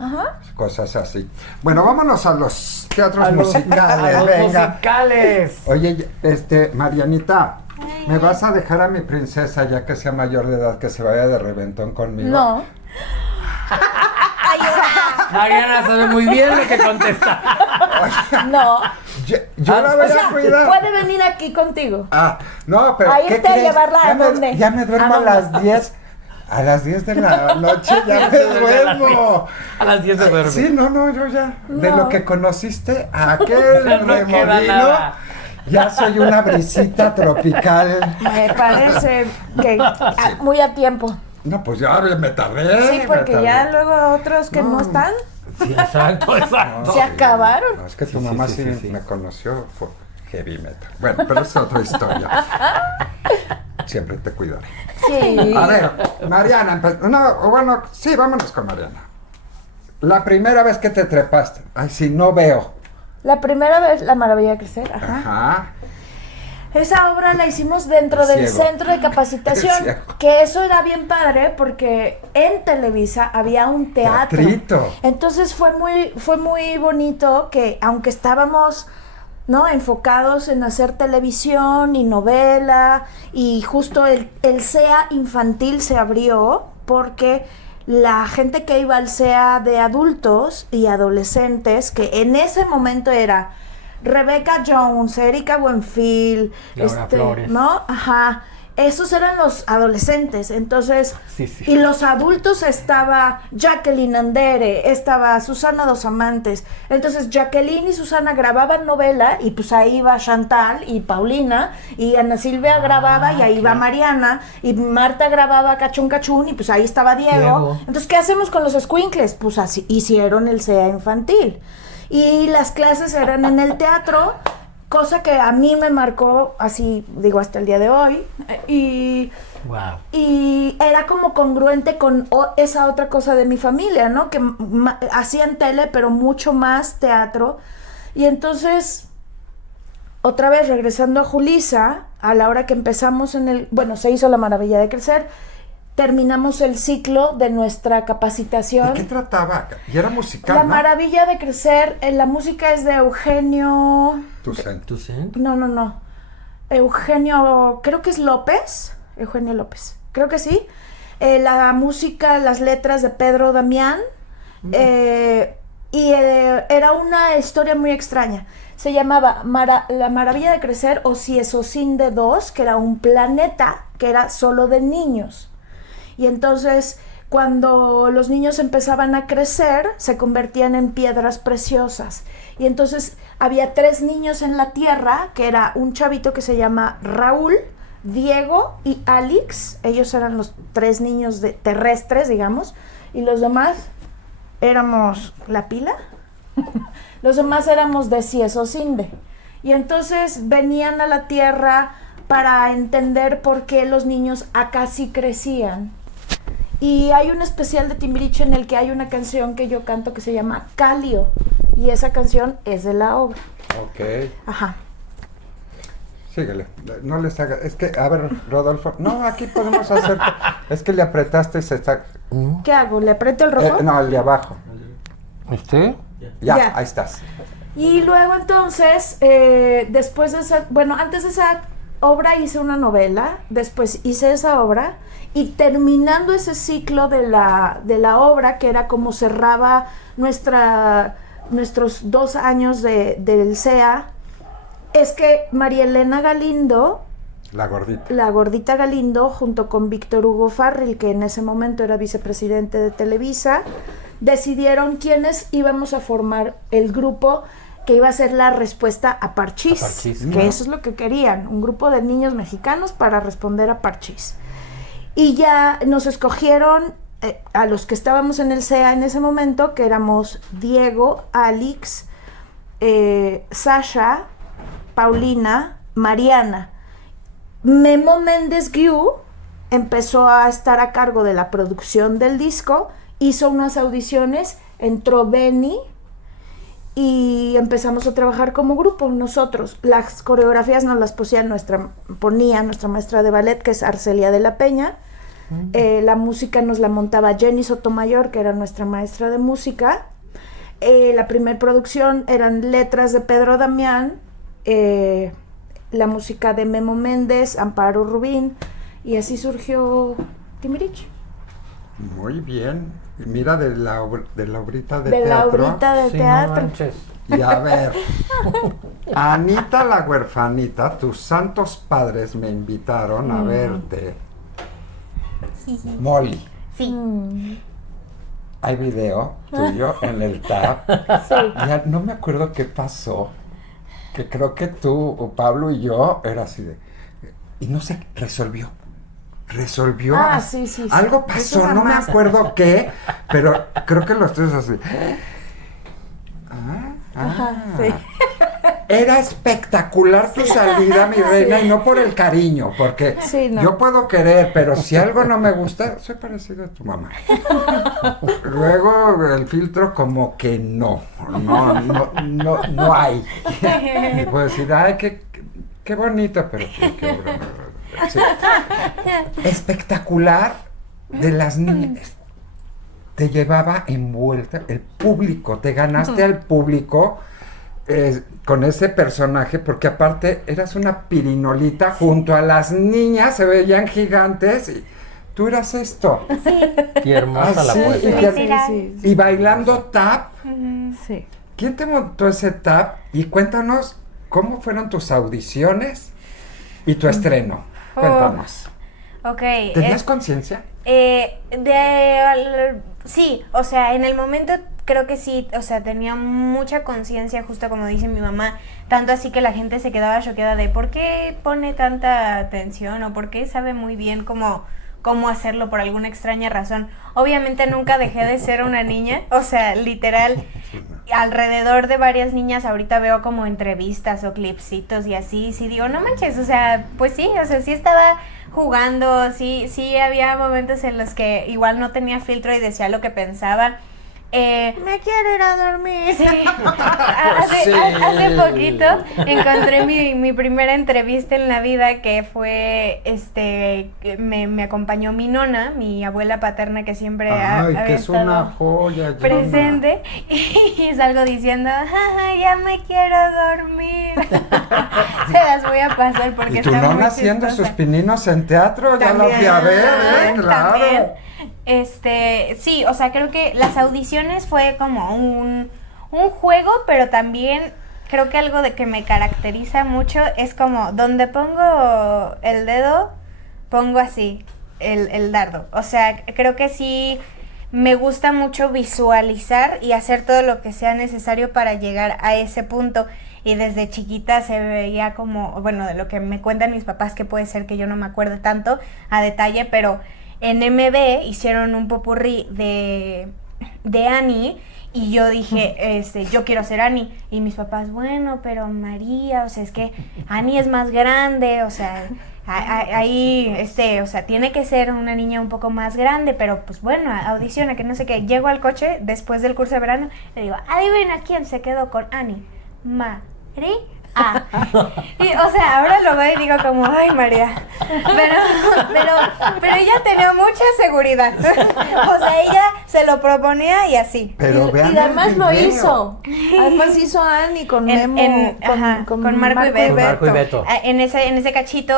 Ajá. Cosas así. Bueno, vámonos a los teatros A los musicales, venga. musicales. Oye, Marianita, ¿me vas a dejar a mi princesa ya que sea mayor de edad que se vaya de reventón conmigo? No. Mariana sabe muy bien lo que contesta. No. Yo la voy O sea, a cuidar. puede venir aquí contigo. Ah, no, pero A ¿qué irte a crees? llevarla ya a me, dónde. ya me duermo ¿A a dónde? las 10. A las 10 de la noche ya me duermo. A las 10 se duerme. Sí, no, yo ya. De No. lo que conociste a aquel No queda remolino, nada. ya soy una brisita tropical. Me parece que muy a tiempo. No, pues ya me tardé. Sí, me porque tardé. ya luego otros que no No. están Sí, exacto. No, se acabaron. No, es que tu Sí, sí, mamá sí, sí, sí, sí. me conoció, fue heavy metal. Bueno, pero es otra historia. Siempre te cuidaré. Sí. A ver, Mariana, no, bueno, sí, vámonos con Mariana. La primera vez que te trepaste. Ay, sí, no veo. La primera vez, La Maravilla de Crecer. Ajá. Ajá. Esa obra la hicimos dentro del Ciego. centro de capacitación, Ciego. que eso era bien padre porque en Televisa había un teatro. Teatrito. Entonces fue muy bonito que aunque estábamos, ¿no?, enfocados en hacer televisión y novela, y justo el CEA infantil se abrió porque la gente que iba al CEA de adultos y adolescentes, que en ese momento era Rebecca Jones, Erika Buenfil, Laura Flores. ¿no? Ajá. Esos eran los adolescentes, entonces, Sí, sí. y los adultos estaba Jacqueline Andere, estaba Susana Dos Amantes, entonces Jacqueline y Susana grababan novela y pues ahí iba Chantal y Paulina y Ana Silvia grababa y ahí iba claro. Mariana y Marta grababa Cachún Cachún y pues ahí estaba Diego. Diego. Entonces, ¿qué hacemos con los escuincles? Pues así hicieron el CEA infantil y las clases eran en el teatro. Cosa que a mí me marcó, así digo, hasta el día de hoy. Wow. Y era como congruente con esa otra cosa de mi familia, ¿no? Que hacían tele, pero mucho más teatro. Y entonces, otra vez regresando a Julissa, a la hora que empezamos se hizo La Maravilla de Crecer, terminamos el ciclo de nuestra capacitación. ¿De qué trataba? Y era musical, La ¿no? Maravilla de Crecer, la música es de Eugenio... Tucent. ¿Tú sí? No. Eugenio, creo que es López, Eugenio López, creo que sí. La música, las letras de Pedro Damián. Era una historia muy extraña. Se llamaba La Maravilla de Crecer o Ciesosinde 2, que era un planeta que era solo de niños. Y entonces, cuando los niños empezaban a crecer, se convertían en piedras preciosas. Y entonces había 3 niños en la Tierra, que era un chavito que se llama Raúl, Diego y Alex. Ellos eran los 3 niños terrestres, digamos. Y los demás éramos la pila. Los demás éramos de Ciesosinde. Y entonces venían a la Tierra para entender por qué los niños acá sí crecían. Y hay un especial de Timbiriche en el que hay una canción que yo canto que se llama Calio. Y esa canción es de la obra. Ok. Ajá. Síguele. No les haga... Es que, a ver, Rodolfo... No, aquí podemos hacer... Es que le apretaste y se está... ¿Qué hago? ¿Le aprieto el rojo? No, el de abajo. ¿Este? Ya, ahí estás. Y luego entonces, después de esa... Bueno, antes de esa obra hice una novela. Después hice esa obra. Y terminando ese ciclo de la obra, que era como cerraba nuestros 2 años del CEA, es que María Elena Galindo, La gordita. la gordita Galindo, junto con Víctor Hugo Farril, que en ese momento era vicepresidente de Televisa, decidieron quiénes íbamos a formar el grupo que iba a ser la respuesta a Parchís, A Parchís. que eso es lo que querían, un grupo de niños mexicanos para responder a Parchís. Y ya nos escogieron a los que estábamos en el CEA en ese momento, que éramos Diego, Alex, Sasha, Paulina, Mariana. Memo Méndez Guiú empezó a estar a cargo de la producción del disco, hizo unas audiciones, entró Benny y empezamos a trabajar como grupo nosotros. Las coreografías nos las ponía nuestra maestra de ballet, que es Arcelia de la Peña. La música nos la montaba Jenny Sotomayor, que era nuestra maestra de música. La primer producción eran letras de Pedro Damián, la música de Memo Méndez, Amparo Rubín, y así surgió Timbiriche. Muy bien. Mira, de la obrita de De la teatro. obrita de Sí, no teatro. manches. Y a ver, Anita la huerfanita, tus santos padres me invitaron a verte. Molly, Sí. hay video tuyo en el TAP. Sí. Ya no me acuerdo qué pasó. Que creo que tú, o Pablo y yo, era así de... Y no sé, resolvió. Ah, sí, sí, sí. Algo Es pasó, una no me masa. acuerdo qué, pero creo que los tres así. Ajá, sí. Era espectacular tu salida, mi reina, y no por el cariño, porque Sí, no. yo puedo querer, pero si algo no me gusta, soy parecido a tu mamá. Luego el filtro como que no hay. Y puedo decir, ay, qué bonito, pero qué broma. Sí. Espectacular de las niñas. Te llevaba envuelta el público, te ganaste al público con ese personaje, porque aparte eras una pirinolita junto a las niñas, se veían gigantes y tú eras esto. Y hermosa la Así, puesta. y que- Sí, y bailando tap. sí. ¿Quién te montó ese tap? Y cuéntanos cómo fueron tus audiciones y tu estreno. Cuéntanos. Ok. ¿Tenías conciencia? Sí, o sea, en el momento creo que sí, o sea, tenía mucha conciencia, justo como dice mi mamá, tanto así que la gente se quedaba choqueada de por qué pone tanta atención o por qué sabe muy bien cómo hacerlo por alguna extraña razón. Obviamente nunca dejé de ser una niña, o sea, literal, alrededor de varias niñas ahorita veo como entrevistas o clipsitos y así, sí digo, no manches, o sea, pues sí, o sea, sí estaba jugando, sí había momentos en los que igual no tenía filtro y decía lo que pensaba, Me quiero ir a dormir. Sí. Hace poquito encontré mi primera entrevista en la vida, que fue, que me acompañó mi nona, mi abuela paterna, que siempre Ay, había que es una estado joya. presente, y salgo diciendo, ya me quiero dormir. Se las voy a pasar porque Y tu está muy nona haciendo chistosa. sus pininos en teatro, ya la fui a ver, claro. También. Sí, o sea, creo que las audiciones fue como un juego, pero también creo que algo de que me caracteriza mucho es como donde pongo el dedo, pongo así el dardo. O sea, creo que sí me gusta mucho visualizar y hacer todo lo que sea necesario para llegar a ese punto. Y desde chiquita se veía como, bueno, de lo que me cuentan mis papás, que puede ser que yo no me acuerde tanto a detalle, pero en MB hicieron un popurrí de Annie, y yo dije, yo quiero ser Annie. Y mis papás, bueno, pero María, o sea, es que Annie es más grande, o sea, ahí, o sea, tiene que ser una niña un poco más grande, pero pues bueno, audiciona, que no sé qué. Llego al coche después del curso de verano, le digo, adivina quién se quedó con Annie. María. Y, o sea, ahora lo veo y digo como, ay, María. Pero ella tenía mucha seguridad. O sea, ella se lo proponía y así. Pero Y vean además el lo video. hizo. Además hizo a Annie con Memo, con Marco y Beto. Con Marco y Beto. En ese cachito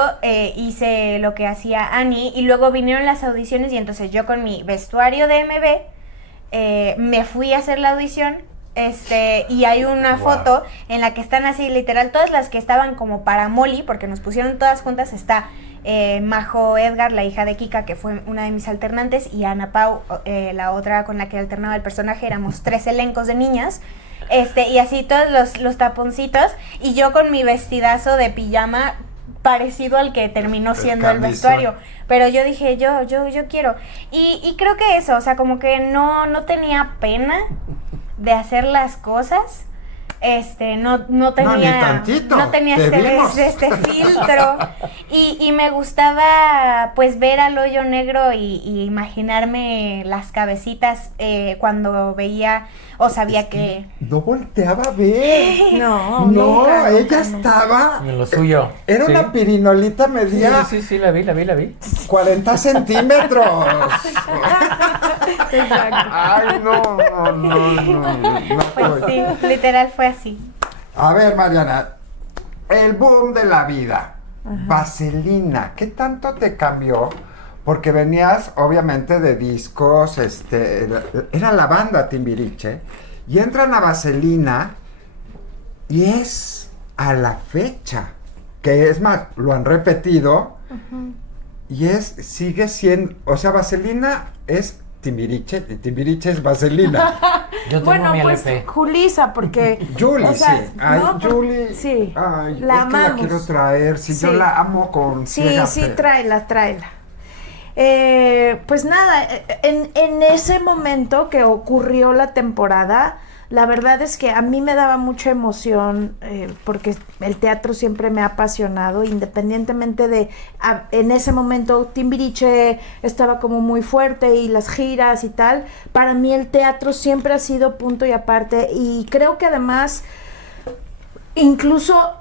hice lo que hacía Annie, y luego vinieron las audiciones, y entonces yo con mi vestuario de MB me fui a hacer la audición. Y hay una foto en la que están así, literal, todas las que estaban como para Molly, porque nos pusieron todas juntas. Está Majo Edgar, la hija de Kika, que fue una de mis alternantes, y Ana Pau, la otra con la que alternaba el personaje. Éramos 3 elencos de niñas, y así todos los taponcitos, y yo con mi vestidazo de pijama parecido al que terminó siendo el vestuario. Pero yo dije, yo quiero. Y creo que eso, o sea, como que no tenía pena de hacer las cosas. No tenía este filtro, y me gustaba pues ver al hoyo negro y imaginarme las cabecitas cuando veía o sabía que No volteaba a ver. No, No, nunca, ella nunca. estaba. En lo suyo. Era Sí. una pirinolita, medía Sí, la vi. 40 centímetros. Exacto. Ay, no. pues sí, literal fue así. A ver, Mariana, el boom de la vida. Vaselina, ¿qué tanto te cambió? Porque venías, obviamente, de discos, era la banda Timbiriche, y entran a Vaselina, y es a la fecha, que es más, lo han repetido, y sigue siendo, o sea, Vaselina es Timbiriche, y Timbiriche es Vaselina. Yo tengo Bueno, mi pues LP. Julisa, porque... Julie, o sea, sí. Ay, ¿no? Julie. Sí, Ay, la es que la amamos. quiero traer. Si yo Sí. la amo con Sí, ciega sí, fe. tráela. Pues nada, en ese momento que ocurrió la temporada, la verdad es que a mí me daba mucha emoción, porque el teatro siempre me ha apasionado, independientemente de, en ese momento Timbiriche estaba como muy fuerte y las giras y tal. Para mí el teatro siempre ha sido punto y aparte, y creo que además, incluso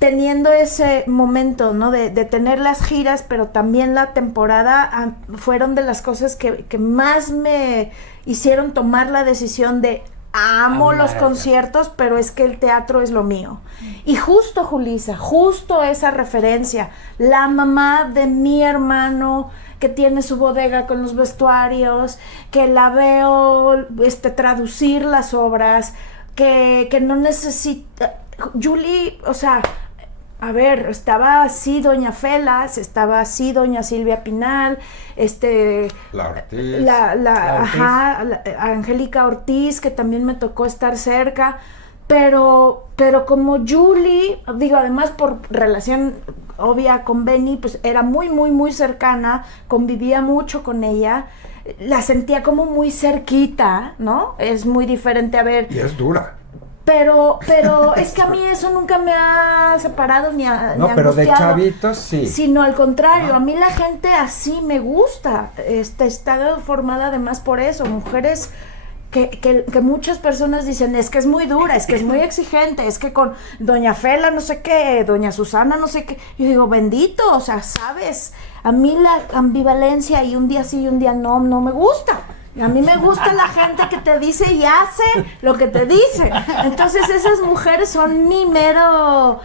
teniendo ese momento, ¿no? De tener las giras, pero también la temporada, fueron de las cosas que más me hicieron tomar la decisión de amo Amar los el conciertos, pero es que el teatro es lo mío. Y justo Julisa, justo esa referencia, la mamá de mi hermano que tiene su bodega con los vestuarios, que la veo traducir las obras, que no necesita... Julie, o sea, a ver, estaba así Doña Felas, estaba así Doña Silvia Pinal, La Ortiz. Angélica Ortiz, que también me tocó estar cerca, pero como Julie, digo, además por relación obvia con Benny, pues era muy, muy, muy cercana, convivía mucho con ella, la sentía como muy cerquita, ¿no? Es muy diferente a ver... Y es dura. Pero es que a mí eso nunca me ha separado ni No, pero de angustiado, chavitos sí. sino al contrario, ¿no? a mí la gente así me gusta. Está formada además por eso, mujeres que muchas personas dicen, es que es muy dura, es que es muy exigente, es que con doña Fela no sé qué, doña Susana no sé qué. Yo digo, bendito, o sea, ¿sabes? A mí la ambivalencia y un día sí y un día no me gusta. A mí me gusta la gente que te dice y hace lo que te dice. Entonces esas mujeres son mi mero,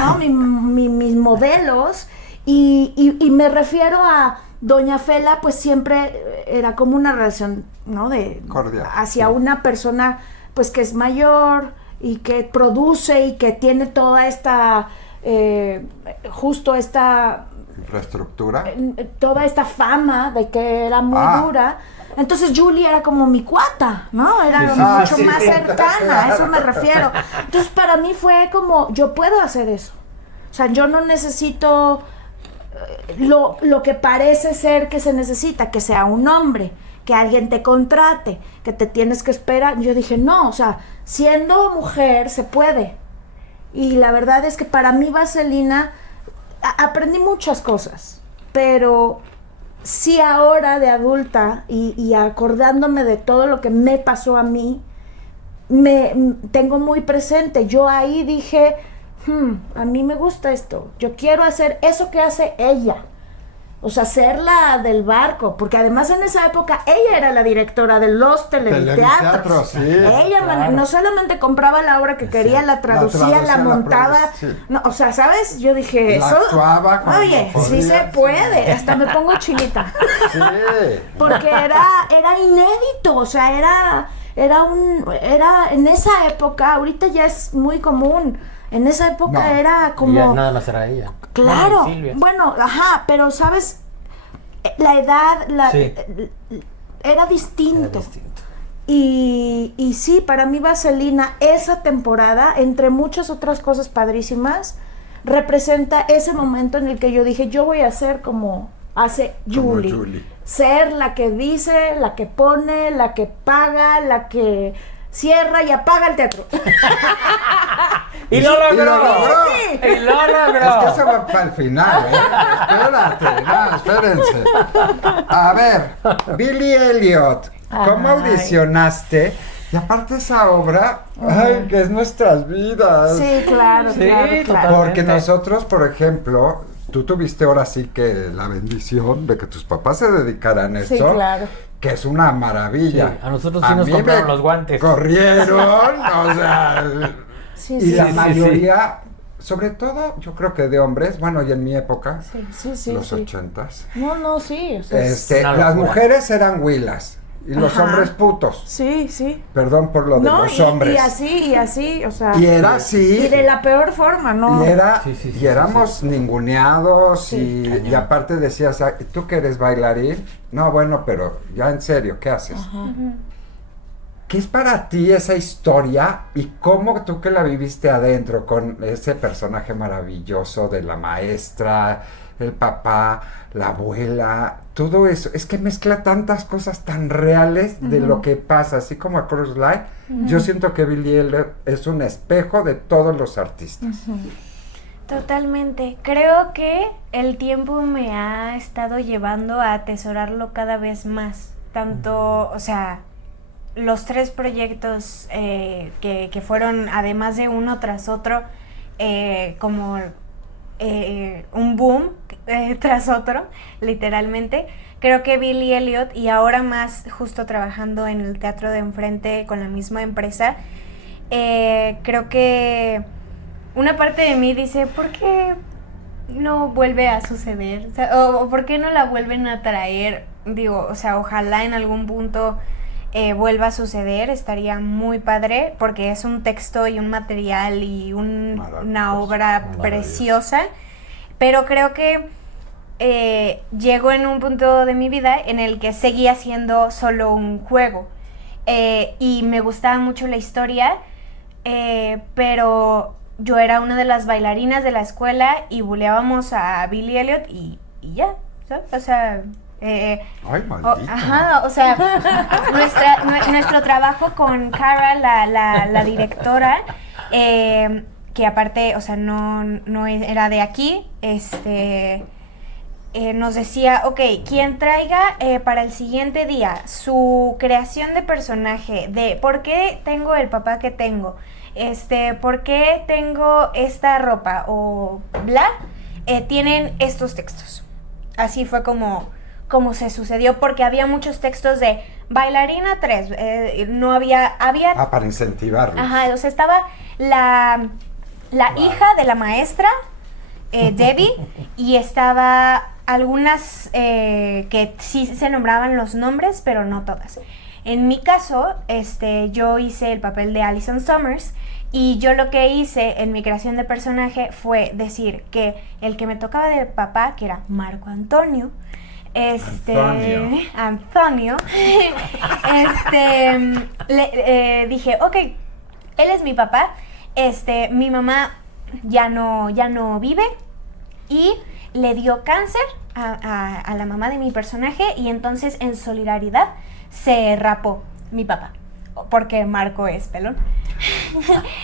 ¿no? Mis modelos. Y me refiero a doña Fela, pues siempre era como una relación, ¿no? Cordial. Hacia una persona, pues que es mayor y que produce y que tiene toda esta, justo esta... infraestructura. Toda esta fama de que era muy dura. Entonces Julie era como mi cuata, ¿no? Era mucho más cercana, a eso me refiero. Entonces para mí fue como, yo puedo hacer eso. O sea, yo no necesito lo que parece ser que se necesita, que sea un hombre, que alguien te contrate, que te tienes que esperar. Yo dije, no, o sea, siendo mujer se puede. Y la verdad es que para mí Vaselina, aprendí muchas cosas, pero sí ahora de adulta y acordándome de todo lo que me pasó a mí, tengo muy presente. Yo ahí dije, a mí me gusta esto, yo quiero hacer eso que hace ella. O sea, ser la del barco, porque además en esa época ella era la directora de los televiteatros. Sí, ella claro. No solamente compraba la obra que quería, la traducía, la montaba. sí. No, o sea, ¿sabes? Yo dije, La eso. actuaba cuando Oye, podía, sí se sí. puede. Hasta me pongo chinita. Sí. Porque era inédito, o sea, era en esa época, ahorita ya es muy común. En esa época No. era como... Y ya nada más era ella. Claro, Bueno, Silvia. bueno, ajá, pero sabes, la edad Sí. era distinto. Era distinto. Y sí, para mí Vaselina, esa temporada, entre muchas otras cosas padrísimas, representa ese momento en el que yo dije, yo voy a ser como hace Como Julie. Julie. Ser la que dice, la que pone, la que paga, la que cierra y apaga el teatro. ¡Y lo logró! Sí. ¡Y lo logró! Es que eso va para el final, Espérate, no, espérense. A ver, Billy Elliot, ¿cómo Ay. audicionaste? Y aparte esa obra, ay, que es nuestras vidas. Sí, claro, Sí, claro, claro. totalmente. Porque nosotros, por ejemplo, tú tuviste ahora sí que la bendición de que tus papás se dedicaran a esto. Sí, claro. Que es una maravilla. Sí, a nosotros sí nos compraron los guantes. Corrieron, o sea, Sí, y sí, la sí, mayoría, sobre todo, yo creo que de hombres, bueno, y en mi época, sí, los sí. 80s, No, sí. O sea, Una las locura. mujeres eran huilas y los Ajá. hombres putos. sí, sí. Perdón por lo de No, los hombres. y así, o sea. Y era así. Y de la peor forma, ¿no? Y era, Sí, sí, sí, y sí, éramos ninguneados Sí. y aparte decías, "Ay, ¿tú que eres bailarín? No, bueno, pero ya en serio, ¿qué haces? ¿Qué es para ti esa historia y cómo tú que la viviste adentro con ese personaje maravilloso de la maestra, el papá, la abuela, todo eso? Es que mezcla tantas cosas tan reales de lo que pasa, así como a Chorus Line. Yo siento que Billy Elliot es un espejo de todos los artistas. Totalmente. Creo que el tiempo me ha estado llevando a atesorarlo cada vez más. Tanto, o sea, los 3 proyectos que fueron, además de uno tras otro, como un boom tras otro, literalmente. Creo que Billy Elliot, y ahora más justo trabajando en el teatro de enfrente con la misma empresa, creo que una parte de mí dice, ¿por qué no vuelve a suceder? O sea, o ¿por qué no la vuelven a traer? Digo, o sea, ojalá en algún punto vuelva a suceder, estaría muy padre, porque es un texto y un material y una obra Maravilloso. preciosa, pero creo que llegó en un punto de mi vida en el que seguía siendo solo un juego, y me gustaba mucho la historia, pero yo era una de las bailarinas de la escuela y buleábamos a Billy Elliot y ya, ¿sabes? O sea... Ay, maldita. Ajá, o sea, nuestro trabajo con Cara, la directora, que aparte, o sea, no era de aquí, nos decía, ok, quien traiga para el siguiente día su creación de personaje, de por qué tengo el papá que tengo, por qué tengo esta ropa o bla, tienen estos textos. Así fue como se sucedió, porque había muchos textos de bailarina 3, no había... para incentivarlo. Ajá, o sea, estaba la hija de la maestra, Debbie, y estaba algunas que sí se nombraban los nombres, pero no todas. En mi caso, yo hice el papel de Alison Summers, y yo lo que hice en mi creación de personaje fue decir que el que me tocaba de papá, que era Marco Antonio, Antonio, dije, ok, él es mi papá, mi mamá ya no vive y le dio cáncer a la mamá de mi personaje, y entonces en solidaridad se rapó mi papá, porque Marco es pelón.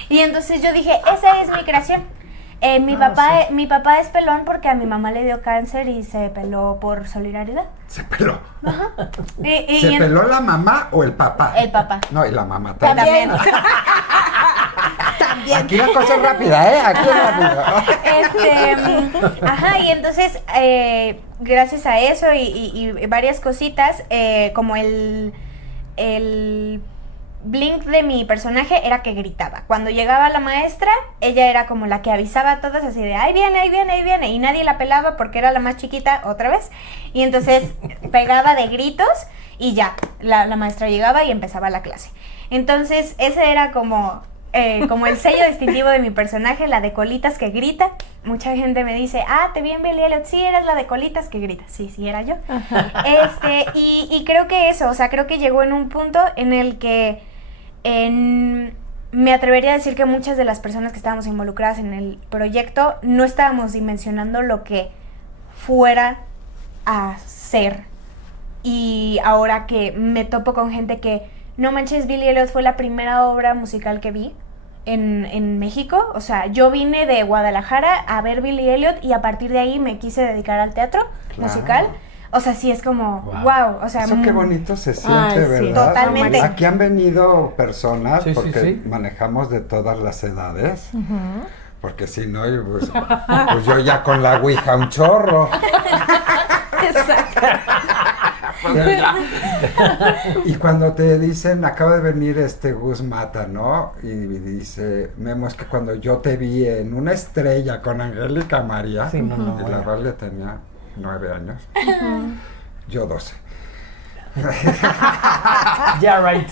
Y entonces yo dije, esa es mi creación. Mi papá es pelón porque a mi mamá le dio cáncer y se peló por solidaridad. Se peló. Ajá. ¿Se peló la mamá o el papá? El papá. No, y la mamá también. También. Aquí la cosa es rápida, ¿eh? Aquí es rápida. Ajá, y entonces, gracias a eso y varias cositas, como el blink de mi personaje era que gritaba. Cuando llegaba la maestra, ella era como la que avisaba a todas, así de ahí viene, ahí viene, ahí viene, y nadie la pelaba porque era la más chiquita otra vez, y entonces pegaba de gritos y ya, la maestra llegaba y empezaba la clase. Entonces ese era como el sello distintivo de mi personaje, la de colitas que grita. Mucha gente me dice, te vi en Billy Elliot, sí, eras la de colitas que grita. Sí, era yo. Y creo que eso, o sea, creo que llegó en un punto en el que me atrevería a decir que muchas de las personas que estábamos involucradas en el proyecto no estábamos dimensionando lo que fuera a ser. Y ahora que me topo con gente que, no manches, Billy Elliot fue la primera obra musical que vi en México. O sea, yo vine de Guadalajara a ver Billy Elliot y a partir de ahí me quise dedicar al teatro musical. O sea, sí es como, wow, o sea... Eso qué bonito se siente, sí, ¿verdad? totalmente. Aquí han venido personas, Sí, porque sí. manejamos de todas las edades, porque si no, pues yo ya con la ouija un chorro. Y cuando te dicen, acaba de venir Gus Mata, ¿no? Y dice, Memo, es que cuando yo te vi en Una Estrella con Angélica María, Sí, no, y la Vale tenía 9 años, yo 12. Ya, right.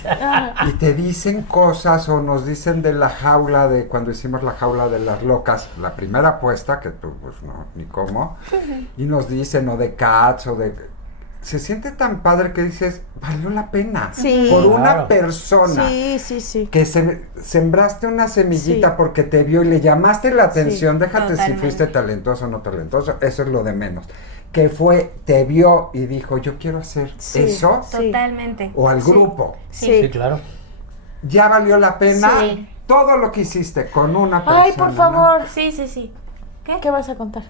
Y te dicen cosas o nos dicen de la jaula, de cuando hicimos la jaula de las locas, la primera apuesta, que tú pues no, ni cómo, y nos dicen o de Cats o de... Se siente tan padre que dices, valió la pena. Sí. Por una Claro. persona Sí. que sembraste una semillita Sí. porque te vio y le llamaste la atención, déjate si Totalmente. fuiste talentoso o no talentoso, eso es lo de menos. Que te vio y dijo, yo quiero hacer Sí. eso, Sí. Totalmente. o al Sí. grupo. Sí, claro. Ya valió la pena Sí. todo lo que hiciste con una persona. Ay, por ¿no? favor. Sí. ¿Qué vas a contar?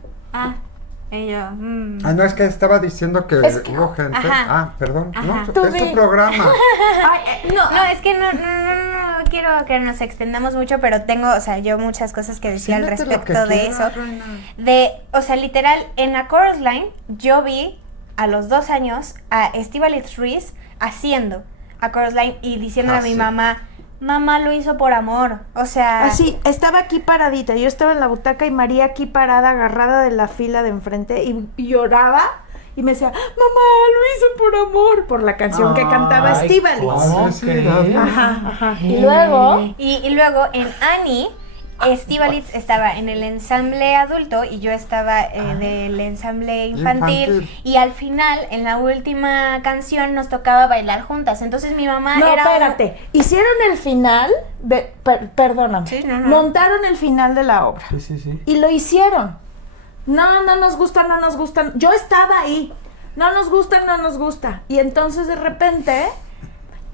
Y yo, Ah, no, es que estaba diciendo que Es que- hubo gente. Ajá. Ah, perdón. Ajá. No, Tú es di. tu programa. No, es que no quiero que nos extendamos mucho, pero tengo, o sea, yo muchas cosas que decir al Siéntate lo que respecto de quieras, eso. reina. O sea, literal, en A Chorus Line, yo vi a los 2 años a Estíbaliz Ruiz haciendo A Chorus Line y diciéndole a mi sí. mamá lo hizo por amor. O sea, Así, estaba aquí paradita, yo estaba en la butaca y María aquí parada, agarrada de la fila de enfrente y lloraba y me decía, mamá, lo hizo por amor, por la canción que cantaba Ay, Estíbaliz. ¿cómo crees? Ajá. Y luego, Y luego en Annie, Estíbaliz estaba en el ensamble adulto y yo estaba del ensamble infantil. Y al final, en la última canción, nos tocaba bailar juntas. Entonces mi mamá no, era... espérate, hicieron el final, perdóname, Sí, no. montaron el final de la obra Sí. y lo hicieron. No nos gusta, yo estaba ahí, no nos gusta. Y entonces de repente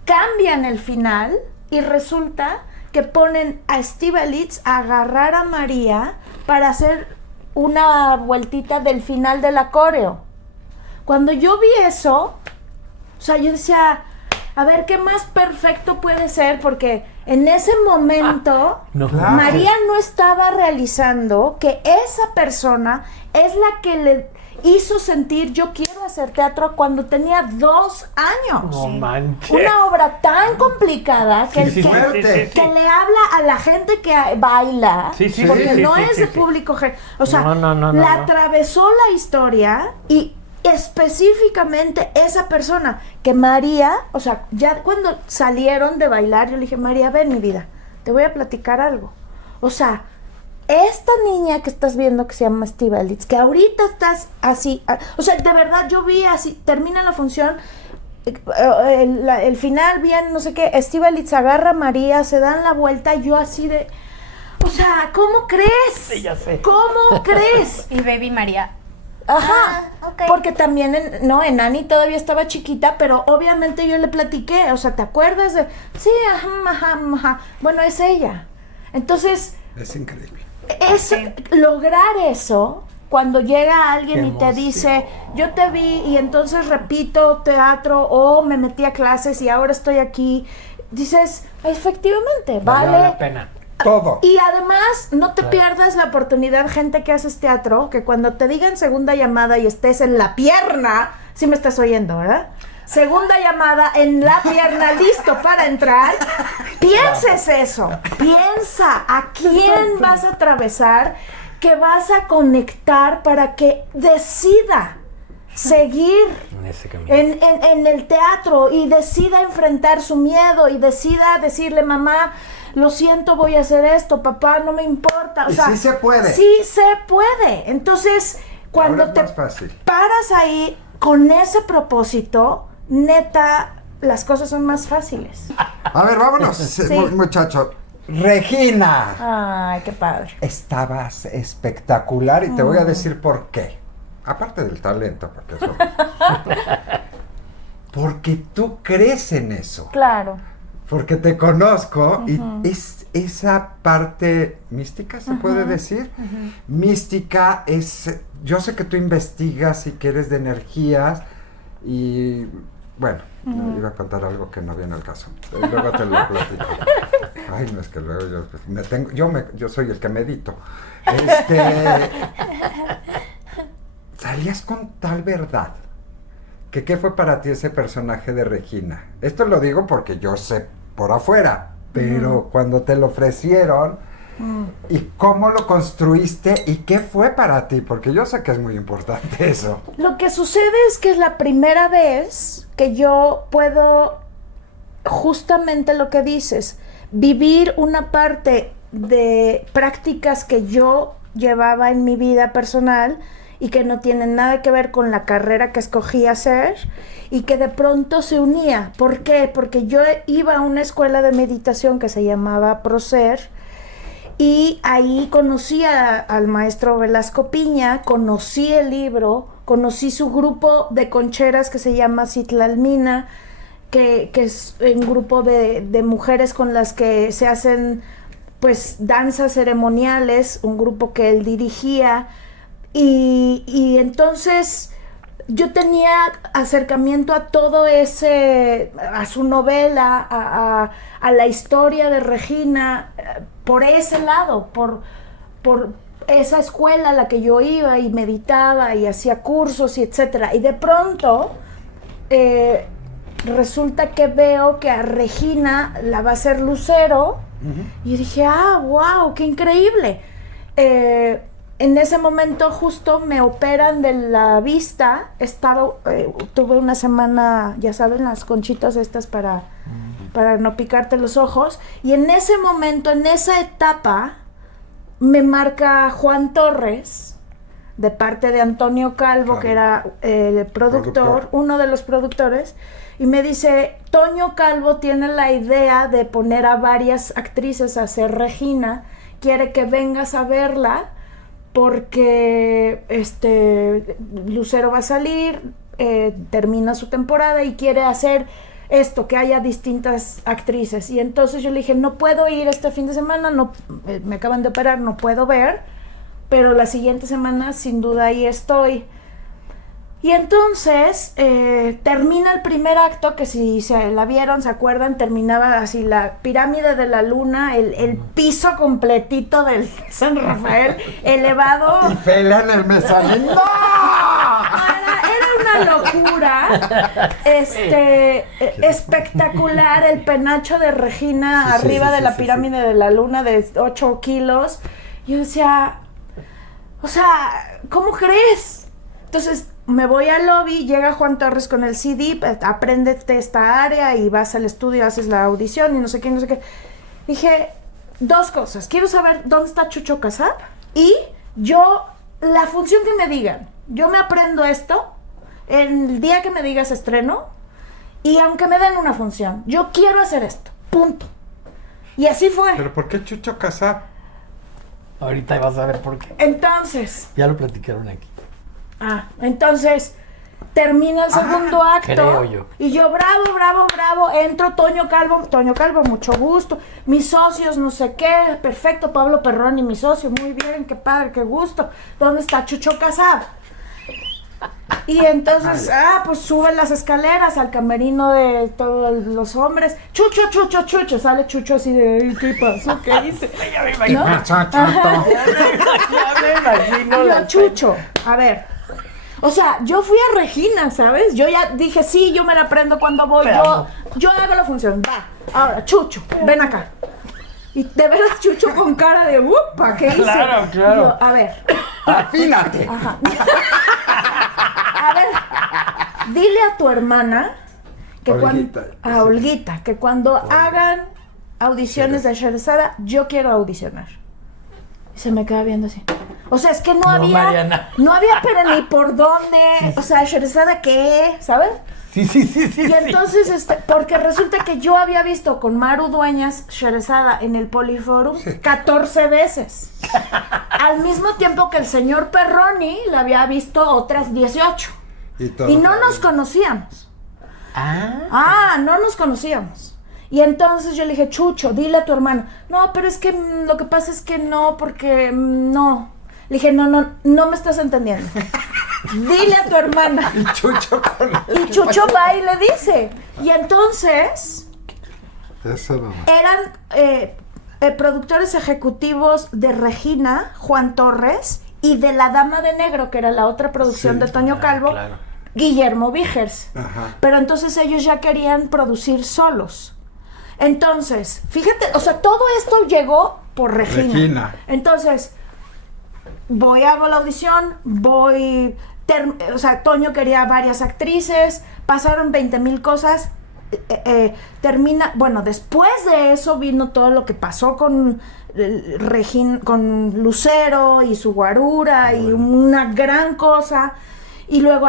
cambian el final y resulta que ponen a Estíbaliz a agarrar a María para hacer una vueltita del final del coreo. Cuando yo vi eso, o sea, yo decía, a ver, ¿qué más perfecto puede ser? Porque en ese momento No. Claro. María no estaba realizando que esa persona es la que le hizo sentir yo quiero hacer teatro cuando tenía 2 años. No manches. Una obra tan complicada que, Sí, sí, que- sí. que le habla a la gente que baila, Sí, sí, porque sí, sí, no sí, es sí, de sí. público. O sea, No, la no. atravesó la historia y específicamente esa persona que María, o sea, ya cuando salieron de bailar, yo le dije, María, ven mi vida, te voy a platicar algo. O sea, esta niña que estás viendo que se llama Estíbaliz, que ahorita estás así, o sea, de verdad yo vi así, termina la función, el final bien, no sé qué, Estíbaliz agarra a María, se dan la vuelta y yo así de, o sea, ¿cómo crees? Sí, ya sé. ¿Cómo crees? Y Baby María. Ajá, ok. porque también, en Ani todavía estaba chiquita, pero obviamente yo le platiqué, o sea, ¿te acuerdas de? Sí, ajá. Bueno, es ella. Entonces, Es increíble. lograr eso, cuando llega alguien Qué y te emoción. dice, yo te vi y entonces repito teatro o me metí a clases y ahora estoy aquí, dices, efectivamente, Valió vale. la pena. Todo. Y además, no te Claro. pierdas la oportunidad, gente que haces teatro, que cuando te digan segunda llamada y estés en la pierna, sí me estás oyendo, ¿verdad? Segunda llamada en la pierna, listo para entrar, pienses eso. Piensa a quién vas a atravesar, que vas a conectar para que decida seguir En ese camino. en el teatro y decida enfrentar su miedo y decida decirle, mamá, lo siento, voy a hacer esto, papá, no me importa. O Y sea, sí se puede. Sí se puede. Entonces, cuando Ahora es te más fácil. paras ahí con ese propósito, neta, las cosas son más fáciles. A ver, vámonos, muchacho. Regina, Ay, qué padre. estabas espectacular y te voy a decir por qué. Aparte del talento, porque eso. Porque tú crees en eso. Claro. Porque te conozco y es esa parte mística, se puede decir. Mística es, yo sé que tú investigas y que eres de energías y bueno, iba a contar algo que no viene al caso. Luego te lo platico. Ay, no es que luego yo soy el que medito. Salías con tal verdad. ¿Qué fue para ti ese personaje de Regina? Esto lo digo porque yo sé por afuera, pero cuando te lo ofrecieron, ¿y cómo lo construiste? ¿Y qué fue para ti? Porque yo sé que es muy importante eso. Lo que sucede es que es la primera vez que yo puedo, justamente lo que dices, vivir una parte de prácticas que yo llevaba en mi vida personal y que no tienen nada que ver con la carrera que escogí hacer y que de pronto se unía. ¿Por qué? Porque yo iba a una escuela de meditación que se llamaba Procer y ahí conocí al maestro Velasco Piña, conocí el libro, conocí su grupo de concheras que se llama Citlalmina, que es un grupo de mujeres con las que se hacen pues danzas ceremoniales, un grupo que él dirigía. Y entonces yo tenía acercamiento a todo ese, a su novela, a la historia de Regina, por ese lado, por esa escuela a la que yo iba y meditaba y hacía cursos y etcétera. Y de pronto resulta que veo que a Regina la va a hacer Lucero y dije, wow, qué increíble. En ese momento justo me operan de la vista, tuve una semana, ya saben, las conchitas estas para no picarte los ojos, y en ese momento, en esa etapa, me marca Juan Torres, de parte de Antonio Calvo, Claro. que era el productor, uno de los productores, y me dice, Toño Calvo tiene la idea de poner a varias actrices a hacer Regina, quiere que vengas a verla, porque Lucero va a salir, termina su temporada y quiere hacer esto, que haya distintas actrices. Y entonces yo le dije, no puedo ir este fin de semana, no, me acaban de operar, no puedo ver, pero la siguiente semana sin duda ahí estoy. Y entonces termina el primer acto, que si se la vieron, se acuerdan, terminaba así la pirámide de la luna, el piso completito del San Rafael, elevado. Y Fela en el mezanín. ¡No! Era una locura, espectacular, el penacho de Regina Sí, arriba sí, de sí, la sí, pirámide de la luna de 8 kilos. Yo decía, o sea, ¿cómo crees? Entonces me voy al lobby, llega Juan Torres con el CD, apréndete esta área y vas al estudio, haces la audición y no sé qué, no sé qué. Dije, dos cosas, quiero saber dónde está Chucho Casab y yo, la función que me digan, yo me aprendo esto, el día que me digas estreno y aunque me den una función, yo quiero hacer esto, punto. Y así fue. ¿Pero por qué Chucho Casab? Ahorita vas a ver por qué. Entonces, Ya lo platicaron aquí. entonces termina el segundo acto creo yo. y yo bravo, entro Toño Calvo, mucho gusto, mis socios, no sé qué, perfecto, Pablo Perroni, mi socio, muy bien, qué padre, qué gusto, ¿dónde está Chucho Casab? Y entonces, pues suben las escaleras al camerino de todos los hombres. Chucho, sale Chucho así de, ¿qué pasó? ¿Qué hice? ¿No? Ajá. Ya me imagino. Yo, Chucho, a ver. O sea, yo fui a Regina, ¿sabes? Yo ya dije, sí, yo me la aprendo cuando voy. Yo hago la función, va. Ahora, Chucho, ven acá. Y de veras Chucho con cara de, ¡upa! ¿Qué hice? Claro. Yo, a ver. ¡Afínate! Ajá. A ver, dile a tu hermana que Olguita. Olguita, que cuando hagan audiciones de Sherazada, yo quiero audicionar. Y se me queda viendo así. O sea, es que no había, Mariana. no había, pero ni por dónde. O sea, Sherazada, ¿qué? ¿Sabes? Sí. Y entonces, porque resulta que yo había visto con Maru Dueñas Sherazada en el Poliforum 14 veces. Al mismo tiempo que el señor Perroni la había visto otras 18. Y no nos conocíamos. No nos conocíamos. Y entonces yo le dije, Chucho, dile a tu hermano. No, pero es que lo que pasa es que no, porque no. Le dije, no me estás entendiendo. Dile a tu hermana. Y Chucho Y Chucho va y le dice. Y entonces Eso no. eran productores ejecutivos de Regina, Juan Torres, y de La Dama de Negro, que era la otra producción de Toño Calvo, claro. Guillermo Vigers. Ajá. Pero entonces ellos ya querían producir solos. Entonces, fíjate, o sea, todo esto llegó por Regina. Entonces, hago la audición, o sea, Toño quería varias actrices, pasaron 20,000 cosas, termina, bueno, después de eso vino todo lo que pasó con con Lucero y su guarura y una gran cosa, y luego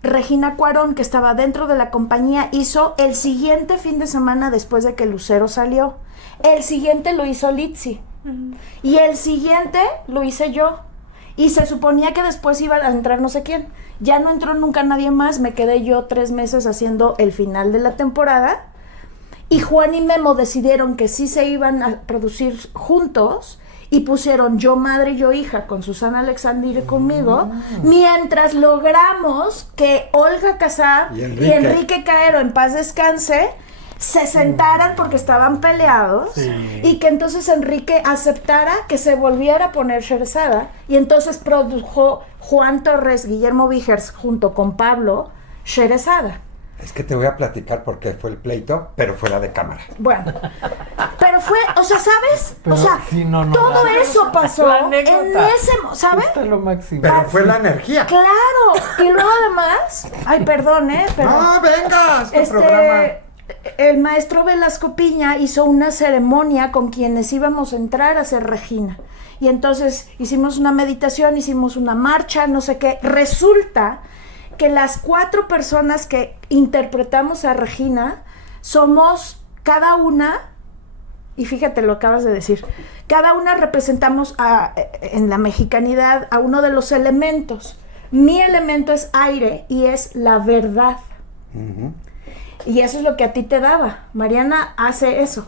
Regina Cuarón, que estaba dentro de la compañía, hizo el siguiente fin de semana después de que Lucero salió, el siguiente lo hizo Litzy. Y el siguiente lo hice yo. Y se suponía que después iba a entrar no sé quién. Ya no entró nunca nadie más. Me quedé yo 3 meses haciendo el final de la temporada. Y Juan y Memo decidieron que sí se iban a producir juntos. Y pusieron Yo Madre y Yo Hija con Susana Alexander y conmigo. Mientras logramos que Olga Casab y Enrique Caero, en paz descanse, se sentaran porque estaban peleados, y que entonces Enrique aceptara que se volviera a poner Sherazada, y entonces produjo Juan Torres, Guillermo Vigers junto con Pablo Sherazada. Es que te voy a platicar por qué fue el pleito, pero fuera de cámara. Bueno, pero fue, o sea, ¿sabes? Pero, o sea, sí, no, todo eso pasó la en anécdota. ¿sabes? Está lo máximo. Pero fue la energía. Claro, y luego además, perdón, pero No, venga, es tu programa. el maestro Velasco Piña hizo una ceremonia con quienes íbamos a entrar a ser Regina. Y entonces hicimos una meditación, hicimos una marcha, no sé qué. Resulta que las 4 personas que interpretamos a Regina somos cada una, y fíjate lo acabas de decir, cada una representamos en la mexicanidad a uno de los elementos. Mi elemento es aire y es la verdad. Y eso es lo que a ti te daba. Mariana hace eso.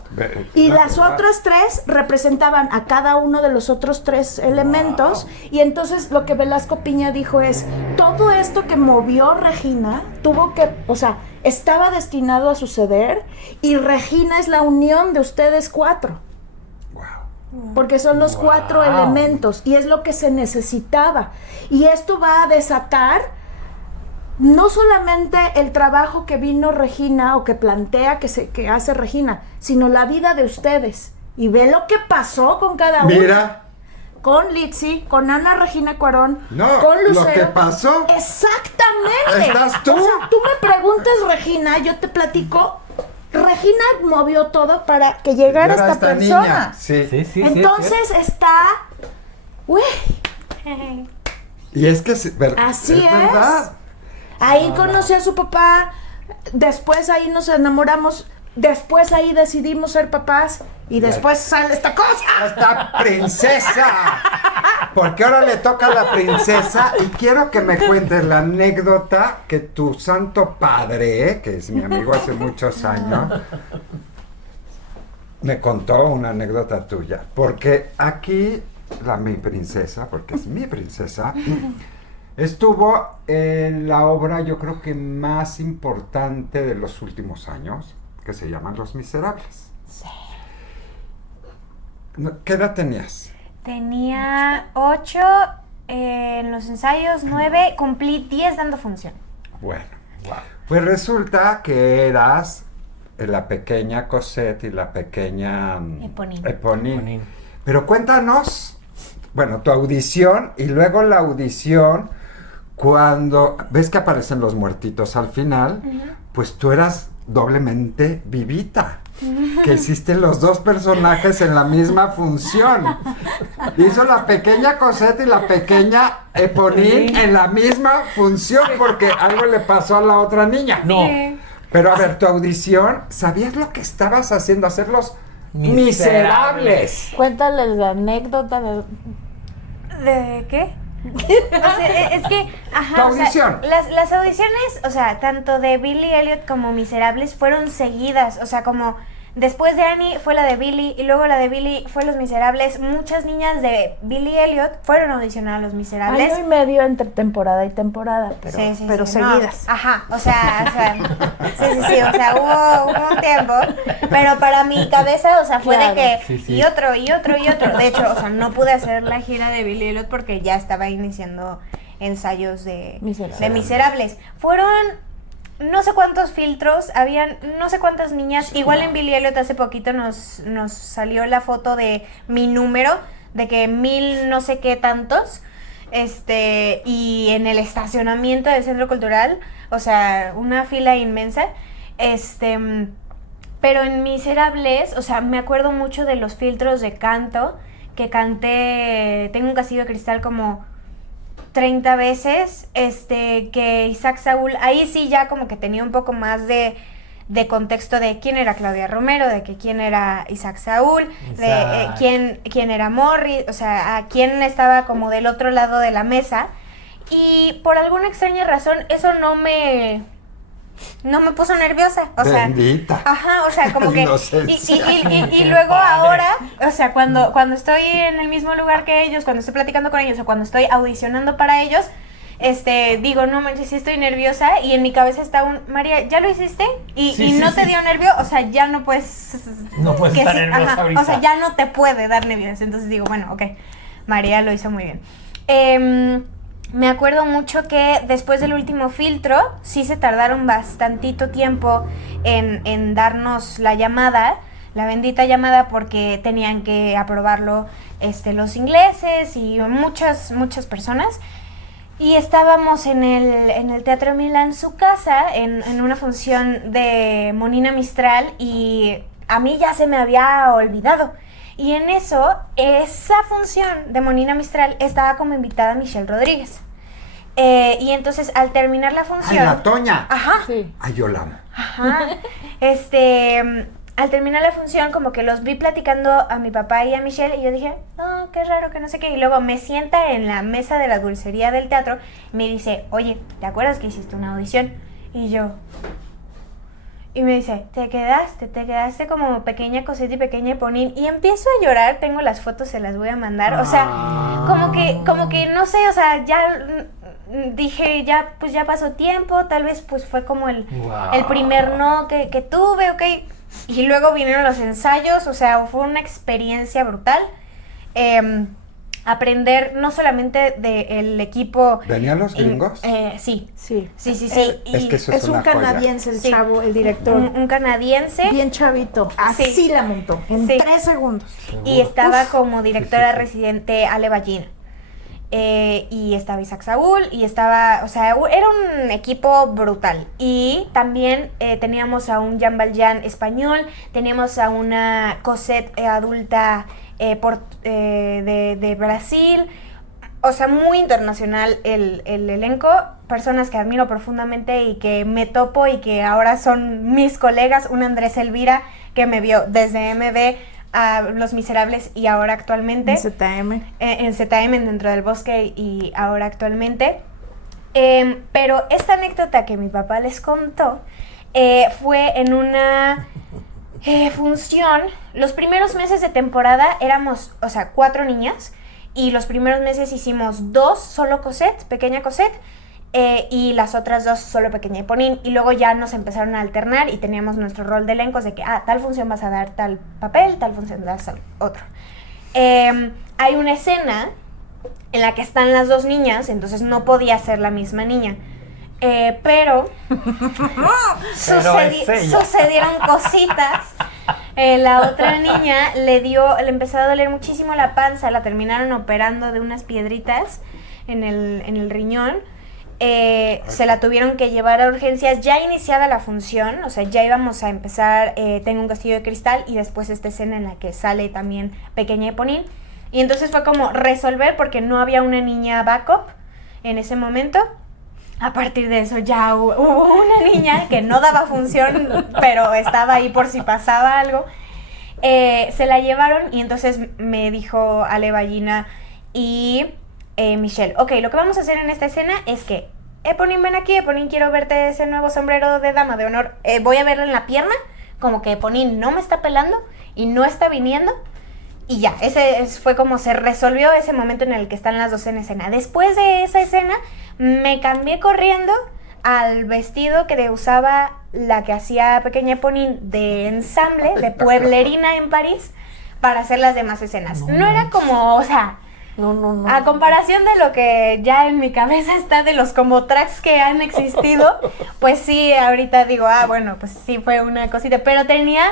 Y las otras 3 representaban a cada uno de los otros 3 elementos. Y entonces lo que Velasco Piña dijo es, todo esto que movió Regina tuvo que, o sea, estaba destinado a suceder, y Regina es la unión de ustedes 4. Porque son los 4 elementos, y es lo que se necesitaba. Y esto va a desatar no solamente el trabajo que vino Regina o que plantea que hace Regina, sino la vida de ustedes. Y ve lo que pasó con cada uno. Mira. Con Litzy, con Ana Regina Cuarón, No, con Lucero. lo que pasó. Exactamente. ¿Estás tú? O sea, tú me preguntas, Regina, yo te platico. Regina movió todo para que llegara Era esta persona. niña. Sí. Sí, Entonces está... Güey, Y es que así es. verdad. Ahí conocí a su papá, después ahí nos enamoramos, después ahí decidimos ser papás, y después sale esta cosa. ¡Esta princesa! Porque ahora le toca a la princesa, y quiero que me cuentes la anécdota que tu santo padre, que es mi amigo hace muchos años, me contó una anécdota tuya. Porque aquí mi princesa, porque es mi princesa, estuvo en la obra, yo creo que más importante de los últimos años, que se llama Los Miserables. Sí. ¿Qué edad tenías? Tenía 8 en los ensayos, 9, cumplí 10 dando función. Bueno, pues resulta que eras la pequeña Cosette y la pequeña Eponine. Pero cuéntanos, bueno, tu audición, y luego la audición, cuando ves que aparecen los muertitos al final, pues tú eras doblemente vivita, que hiciste los 2 personajes en la misma función. Hizo la pequeña Cosette y la pequeña Eponine en la misma función, porque algo le pasó a la otra niña. No. Pero a ver, tu audición, ¿sabías lo que estabas haciendo? Hacer los miserables. Cuéntales la anécdota de... ¿De qué? O sea, es que, Tu audición. O sea, las audiciones, o sea, tanto de Billy Elliot como Miserables fueron seguidas, o sea, como después de Annie fue la de Billy, y luego la de Billy fue Los Miserables. Muchas niñas de Billy Elliot fueron a audicionar a Los Miserables. Año y medio entre temporada y temporada, pero, Sí, pero no. seguidas. Ajá, o sea, sí, o sea, hubo un tiempo, pero para mi cabeza, o sea, fue Claro. de que, Sí. y otro. De hecho, o sea, no pude hacer la gira de Billy Elliot porque ya estaba iniciando ensayos de Miserables. Fueron no sé cuántos filtros, habían no sé cuántas niñas, igual en Billy Elliot hace poquito nos salió la foto de mi número, de que 1000 no sé qué tantos, y en el estacionamiento del Centro Cultural, o sea, una fila inmensa, pero en Miserables, o sea, me acuerdo mucho de los filtros de canto, que canté Tengo un castillo de cristal como 30 veces, que Isaac Saúl, ahí sí ya como que tenía un poco más de contexto de quién era Claudia Romero, de que quién era Isaac Saúl, de quién era Morris, o sea, a quién estaba como del otro lado de la mesa, y por alguna extraña razón eso no me puso nerviosa, o sea, bendita. Ajá, o sea, como que y luego ahora, o sea, cuando estoy en el mismo lugar que ellos, cuando estoy platicando con ellos o cuando estoy audicionando para ellos, digo, no manches, sí estoy nerviosa, y en mi cabeza está María, ¿ya lo hiciste? Y no te dio nervio, o sea, ya no puedes estar nerviosa ahorita. o sea, ya no te puede dar nervios. Entonces digo, bueno, ok, María lo hizo muy bien. Me acuerdo mucho que después del último filtro sí se tardaron bastantito tiempo en darnos la llamada, la bendita llamada, porque tenían que aprobarlo los ingleses y muchas personas. Y estábamos en el Teatro Milán, su casa, en una función de Monina Mistral, y a mí ya se me había olvidado. Y en eso, esa función de Monina Mistral estaba como invitada Michelle Rodríguez. Y entonces, al terminar la función... ¡Ay, la Toña! Ajá. Sí. ¡Ay, yo la amo! Ajá. Al terminar la función, como que los vi platicando a mi papá y a Michelle, y yo dije, oh, qué raro, que no sé qué. Y luego me sienta en la mesa de la dulcería del teatro y me dice, oye, ¿te acuerdas que hiciste una audición? Y yo, Y me dice, te quedaste como pequeña Cosette y pequeña Eponine. Y empiezo a llorar, tengo las fotos, se las voy a mandar. O sea, como que, no sé, o sea, ya dije, ya, pues ya pasó tiempo, tal vez pues fue como el primer no que tuve, ok. Y luego vinieron los ensayos, o sea, fue una experiencia brutal. Aprender no solamente del equipo... ¿Venían los gringos? Sí. Sí. Es que eso Es un una joya. canadiense el Sí. chavo, el director. Un canadiense. Bien chavito. Así Sí. la montó. En Sí. 3 segundos. Y estaba Uf. como directora residente Ale Ballina. Y estaba Isaac Saúl, y estaba, o sea, era un equipo brutal. Y también teníamos a un Jean Valjean español, teníamos a una Cosette adulta de Brasil. O sea, muy internacional el elenco, personas que admiro profundamente y que me topo y que ahora son mis colegas. Un Andrés Elvira que me vio desde MB a Los Miserables y ahora actualmente En ZM. en ZM, Dentro del Bosque, y ahora actualmente. Pero esta anécdota que mi papá les contó fue en una función. Los primeros meses de temporada éramos, o sea, 4 niñas, y los primeros meses hicimos 2 solo Cosette, pequeña Cosette, y las otras 2 solo pequeña Eponine, y luego ya nos empezaron a alternar y teníamos nuestro rol de elencos de que, tal función vas a dar tal papel, tal función das otro. Hay una escena en la que están las 2 niñas, entonces no podía ser la misma niña. Pero sucedieron cositas. La otra niña le empezó a doler muchísimo la panza, la terminaron operando de unas piedritas en el riñón. Se la tuvieron que llevar a urgencias ya iniciada la función, o sea, ya íbamos a empezar Tengo un castillo de cristal, y después esta escena en la que sale también pequeña Eponine. Y entonces fue como resolver, porque no había una niña backup en ese momento. A partir de eso ya hubo una niña que no daba función, pero estaba ahí por si pasaba algo. Se la llevaron, y entonces me dijo Ale Ballina y Michelle, ok, lo que vamos a hacer en esta escena es que Eponine, ven aquí, Eponine, quiero verte ese nuevo sombrero de dama de honor. Voy a verla en la pierna, como que Eponine no me está pelando y no está viniendo. Y ya, ese fue como se resolvió ese momento en el que están las 2 en escena. Después de esa escena, me cambié corriendo al vestido que usaba la que hacía pequeña Eponine de ensamble, de pueblerina en París, para hacer las demás escenas. No era como, o sea, No. a comparación de lo que ya en mi cabeza está de los combo tracks que han existido, pues sí, ahorita digo, bueno, pues sí fue una cosita, pero tenía,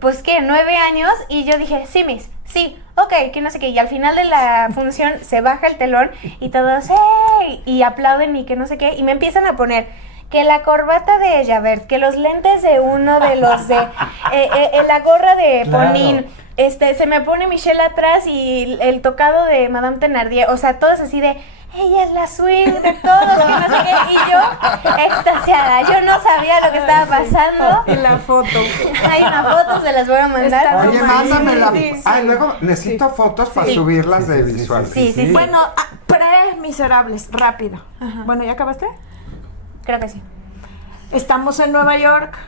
pues, ¿qué? 9 años, y yo dije, sí, miss, sí, ok, que no sé qué, y al final de la función se baja el telón, y todos, ¡hey! Y aplauden, y que no sé qué, y me empiezan a poner que la corbata de Javert, que los lentes de uno de los de, la gorra de Eponine, se me pone Michelle atrás, y el tocado de Madame Thenardier, o sea, todos así de, ella es la swing de todos, que no sé qué, y yo extasiada, yo no sabía lo que estaba pasando. Y la foto. Hay una foto, se las voy a mandar. Oye, mándamela. Sí. Luego necesito fotos para subirlas de visual. Sí. Bueno, pre-Miserables, rápido. Bueno, ¿ya acabaste? Creo que sí. Estamos en Nueva York.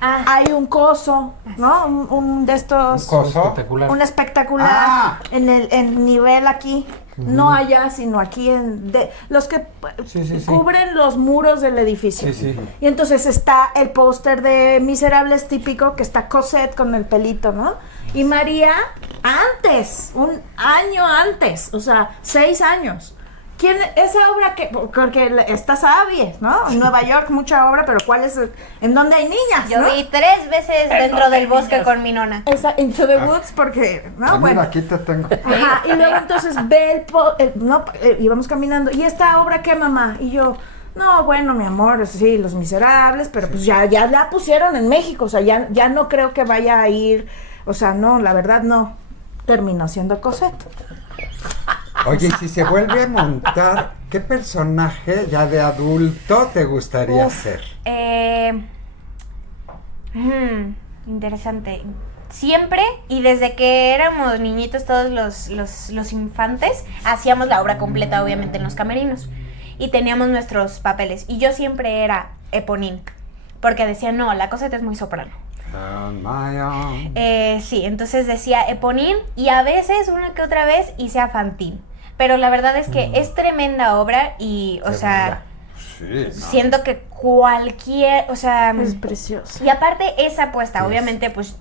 Hay un coso, ¿no? Un de estos... ¿Un coso? Espectacular. Un espectacular en el nivel aquí, no allá, sino aquí los que cubren los muros del edificio. Sí. Y entonces está el póster de Miserables típico, que está Cosette con el pelito, ¿no? Y María antes, un año antes, o sea, 6 años. ¿Quién, esa obra que, porque está Sabies, ¿no? En Nueva York, mucha obra, pero ¿cuál es? ¿En dónde hay niñas? Yo ¿no? vi 3 veces Dentro del Bosque con mi nona. Esa Into the Woods, porque, ¿no? Mira, Bueno. aquí te tengo. Ajá, y luego entonces ve íbamos caminando, ¿y esta obra qué, mamá? Y yo, no, bueno, mi amor, sí, Los Miserables, pero pues ya la pusieron en México, o sea, ya no creo que vaya a ir, o sea, no, la verdad no, terminó siendo Cosette. Oye, y si se vuelve a montar, ¿qué personaje ya de adulto te gustaría ser? Interesante. Siempre, y desde que éramos niñitos todos los infantes, hacíamos la obra completa, obviamente, en los camerinos. Y teníamos nuestros papeles. Y yo siempre era Eponine. porque decía, no, la Cosette es muy soprano. On my own. Sí, entonces decía Eponine y a veces, una que otra vez, hice a Fantine. Pero la verdad es que es tremenda obra y, o sea, Sí, no. siento que cualquier, o sea... Es precioso. Y aparte esa apuesta, Sí. obviamente, pues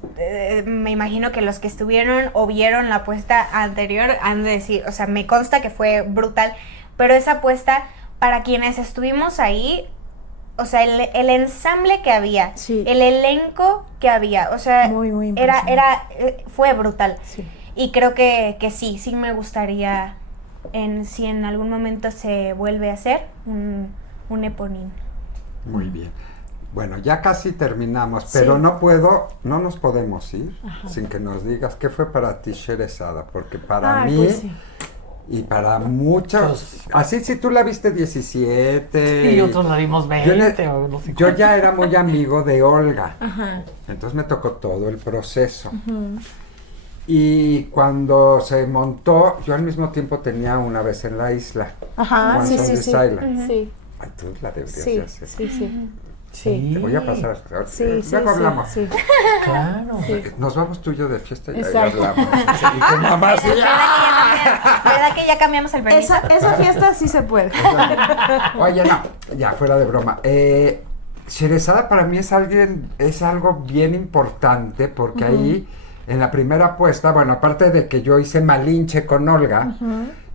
me imagino que los que estuvieron o vieron la apuesta anterior han de decir, o sea, me consta que fue brutal, pero esa apuesta, para quienes estuvimos ahí, o sea, el ensamble que había, Sí. el elenco que había, o sea, Muy, muy impresionante. fue brutal. Sí. Y creo que sí me gustaría, si en algún momento se vuelve a hacer, un Eponine. Muy bien. Bueno, ya casi terminamos, Sí. pero no nos podemos ir sin que nos digas qué fue para ti Sherezada, porque para Ay, mí pues sí. y para muchos, así si tú la viste 17 Y otros la vimos 20 yo, o no sé yo cuánto. ya era muy amigo de Olga, Ajá. entonces me tocó todo el proceso. Y cuando se montó, yo al mismo tiempo tenía Una vez en la isla. Ajá, Once sí, on sí, the sí. Island. Sí, Ay, tú la deberías sí, de hacer. sí, sí. Sí, Te voy a pasar. Sí, sí, Luego sí, hablamos. sí. Claro. Nos vamos tú y yo de fiesta y ahí Exacto. hablamos. Y tu mamá así, ¿Verdad que ya cambiamos el permiso? Esa fiesta sí se puede. Oye, no, ya fuera de broma. Sherezada para mí es algo bien importante porque ahí en la primera apuesta, bueno, aparte de que yo hice Malinche con Olga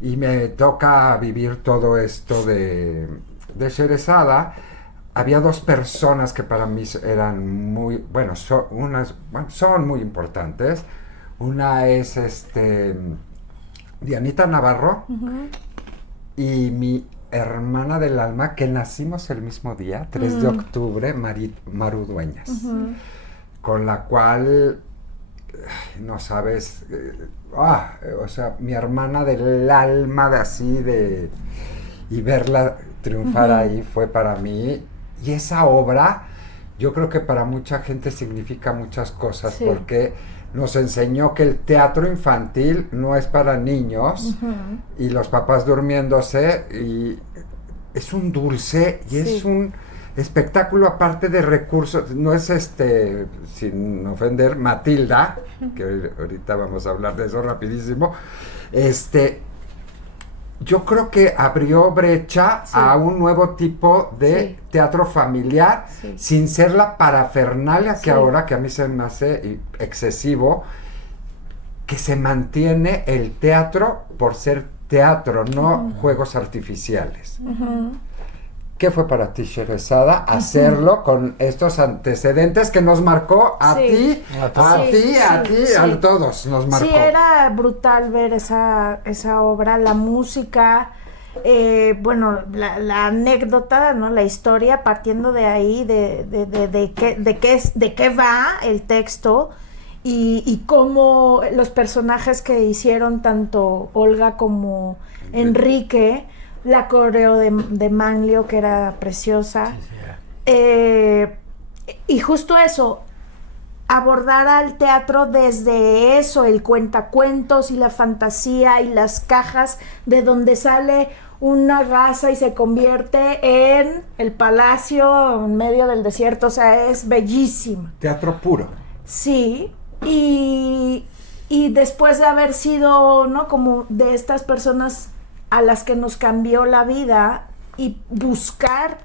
y me toca vivir todo esto de Sherezada, había dos personas que para mí eran muy, son muy importantes. Una es Dianita Navarro y mi hermana del alma, que nacimos el mismo día, 3 de octubre, Maru Dueñas, con la cual, no sabes, o sea, mi hermana del alma, y verla triunfar ahí fue para mí, y esa obra, yo creo que para mucha gente significa muchas cosas, Sí. porque nos enseñó que el teatro infantil no es para niños y los papás durmiéndose, y es un dulce y Sí. es un espectáculo aparte de recursos. No es sin ofender, Matilda, que ahorita vamos a hablar de eso rapidísimo, yo creo que abrió brecha Sí. a un nuevo tipo de Sí. teatro familiar, Sí. sin ser la parafernalia Sí. que ahora, que a mí se me hace excesivo, que se mantiene el teatro por ser teatro, no juegos artificiales. ¿Qué fue para ti, Sherezada, hacerlo con estos antecedentes que nos marcó a Sí. ti, A a todos. ti, Sí, a sí, ti, sí. a todos nos marcó? Sí, era brutal ver esa obra, la música, bueno, la anécdota, ¿no? La historia, partiendo de ahí, de qué va el texto y cómo los personajes que hicieron tanto Olga como Enrique, la coreo de Manlio, que era preciosa. Y justo eso, abordar al teatro desde eso, el cuentacuentos y la fantasía y las cajas de donde sale una raza y se convierte en el palacio en medio del desierto, o sea, es bellísima. Teatro puro. Sí, y después de haber sido, ¿no? Como de estas personas a las que nos cambió la vida y buscar,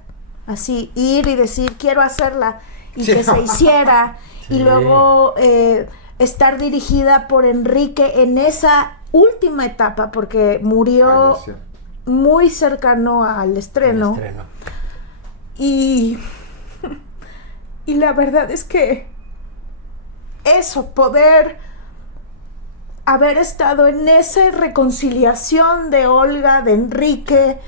así, ir y decir, quiero hacerla, y Sí. que se hiciera, y Sí. luego estar dirigida por Enrique en esa última etapa, porque murió Falleció. muy cercano al estreno. Y la verdad es que eso, poder haber estado en esa reconciliación de Olga, de Enrique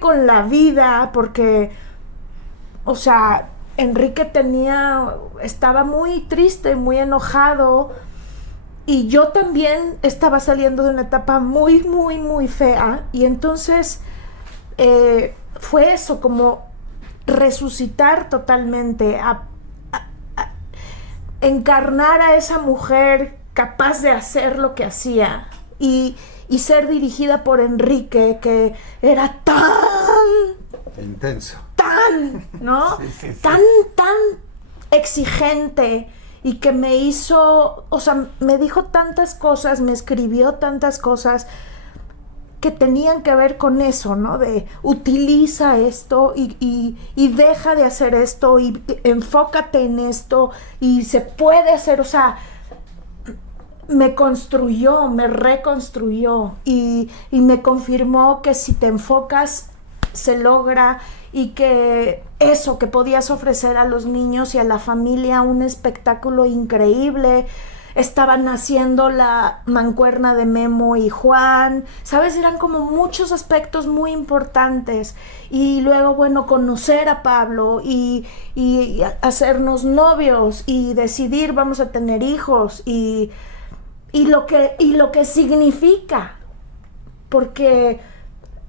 con la vida, porque, o sea, Enrique estaba muy triste, muy enojado, y yo también estaba saliendo de una etapa muy, muy, muy fea, y entonces fue eso, como resucitar totalmente, encarnar a esa mujer capaz de hacer lo que hacía y ser dirigida por Enrique, que era tan Intenso. tan fan, ¿no? Tan exigente y que me hizo, o sea, me dijo tantas cosas, me escribió tantas cosas que tenían que ver con eso, ¿no? De utiliza esto y deja de hacer esto y enfócate en esto y se puede hacer, o sea, me construyó, me reconstruyó y me confirmó que si te enfocas se logra y que eso, que podías ofrecer a los niños y a la familia un espectáculo increíble. Estaban haciendo la mancuerna de Memo y Juan, ¿sabes? Eran como muchos aspectos muy importantes. Y luego, bueno, conocer a Pablo y hacernos novios y decidir vamos a tener hijos y lo que significa. Porque,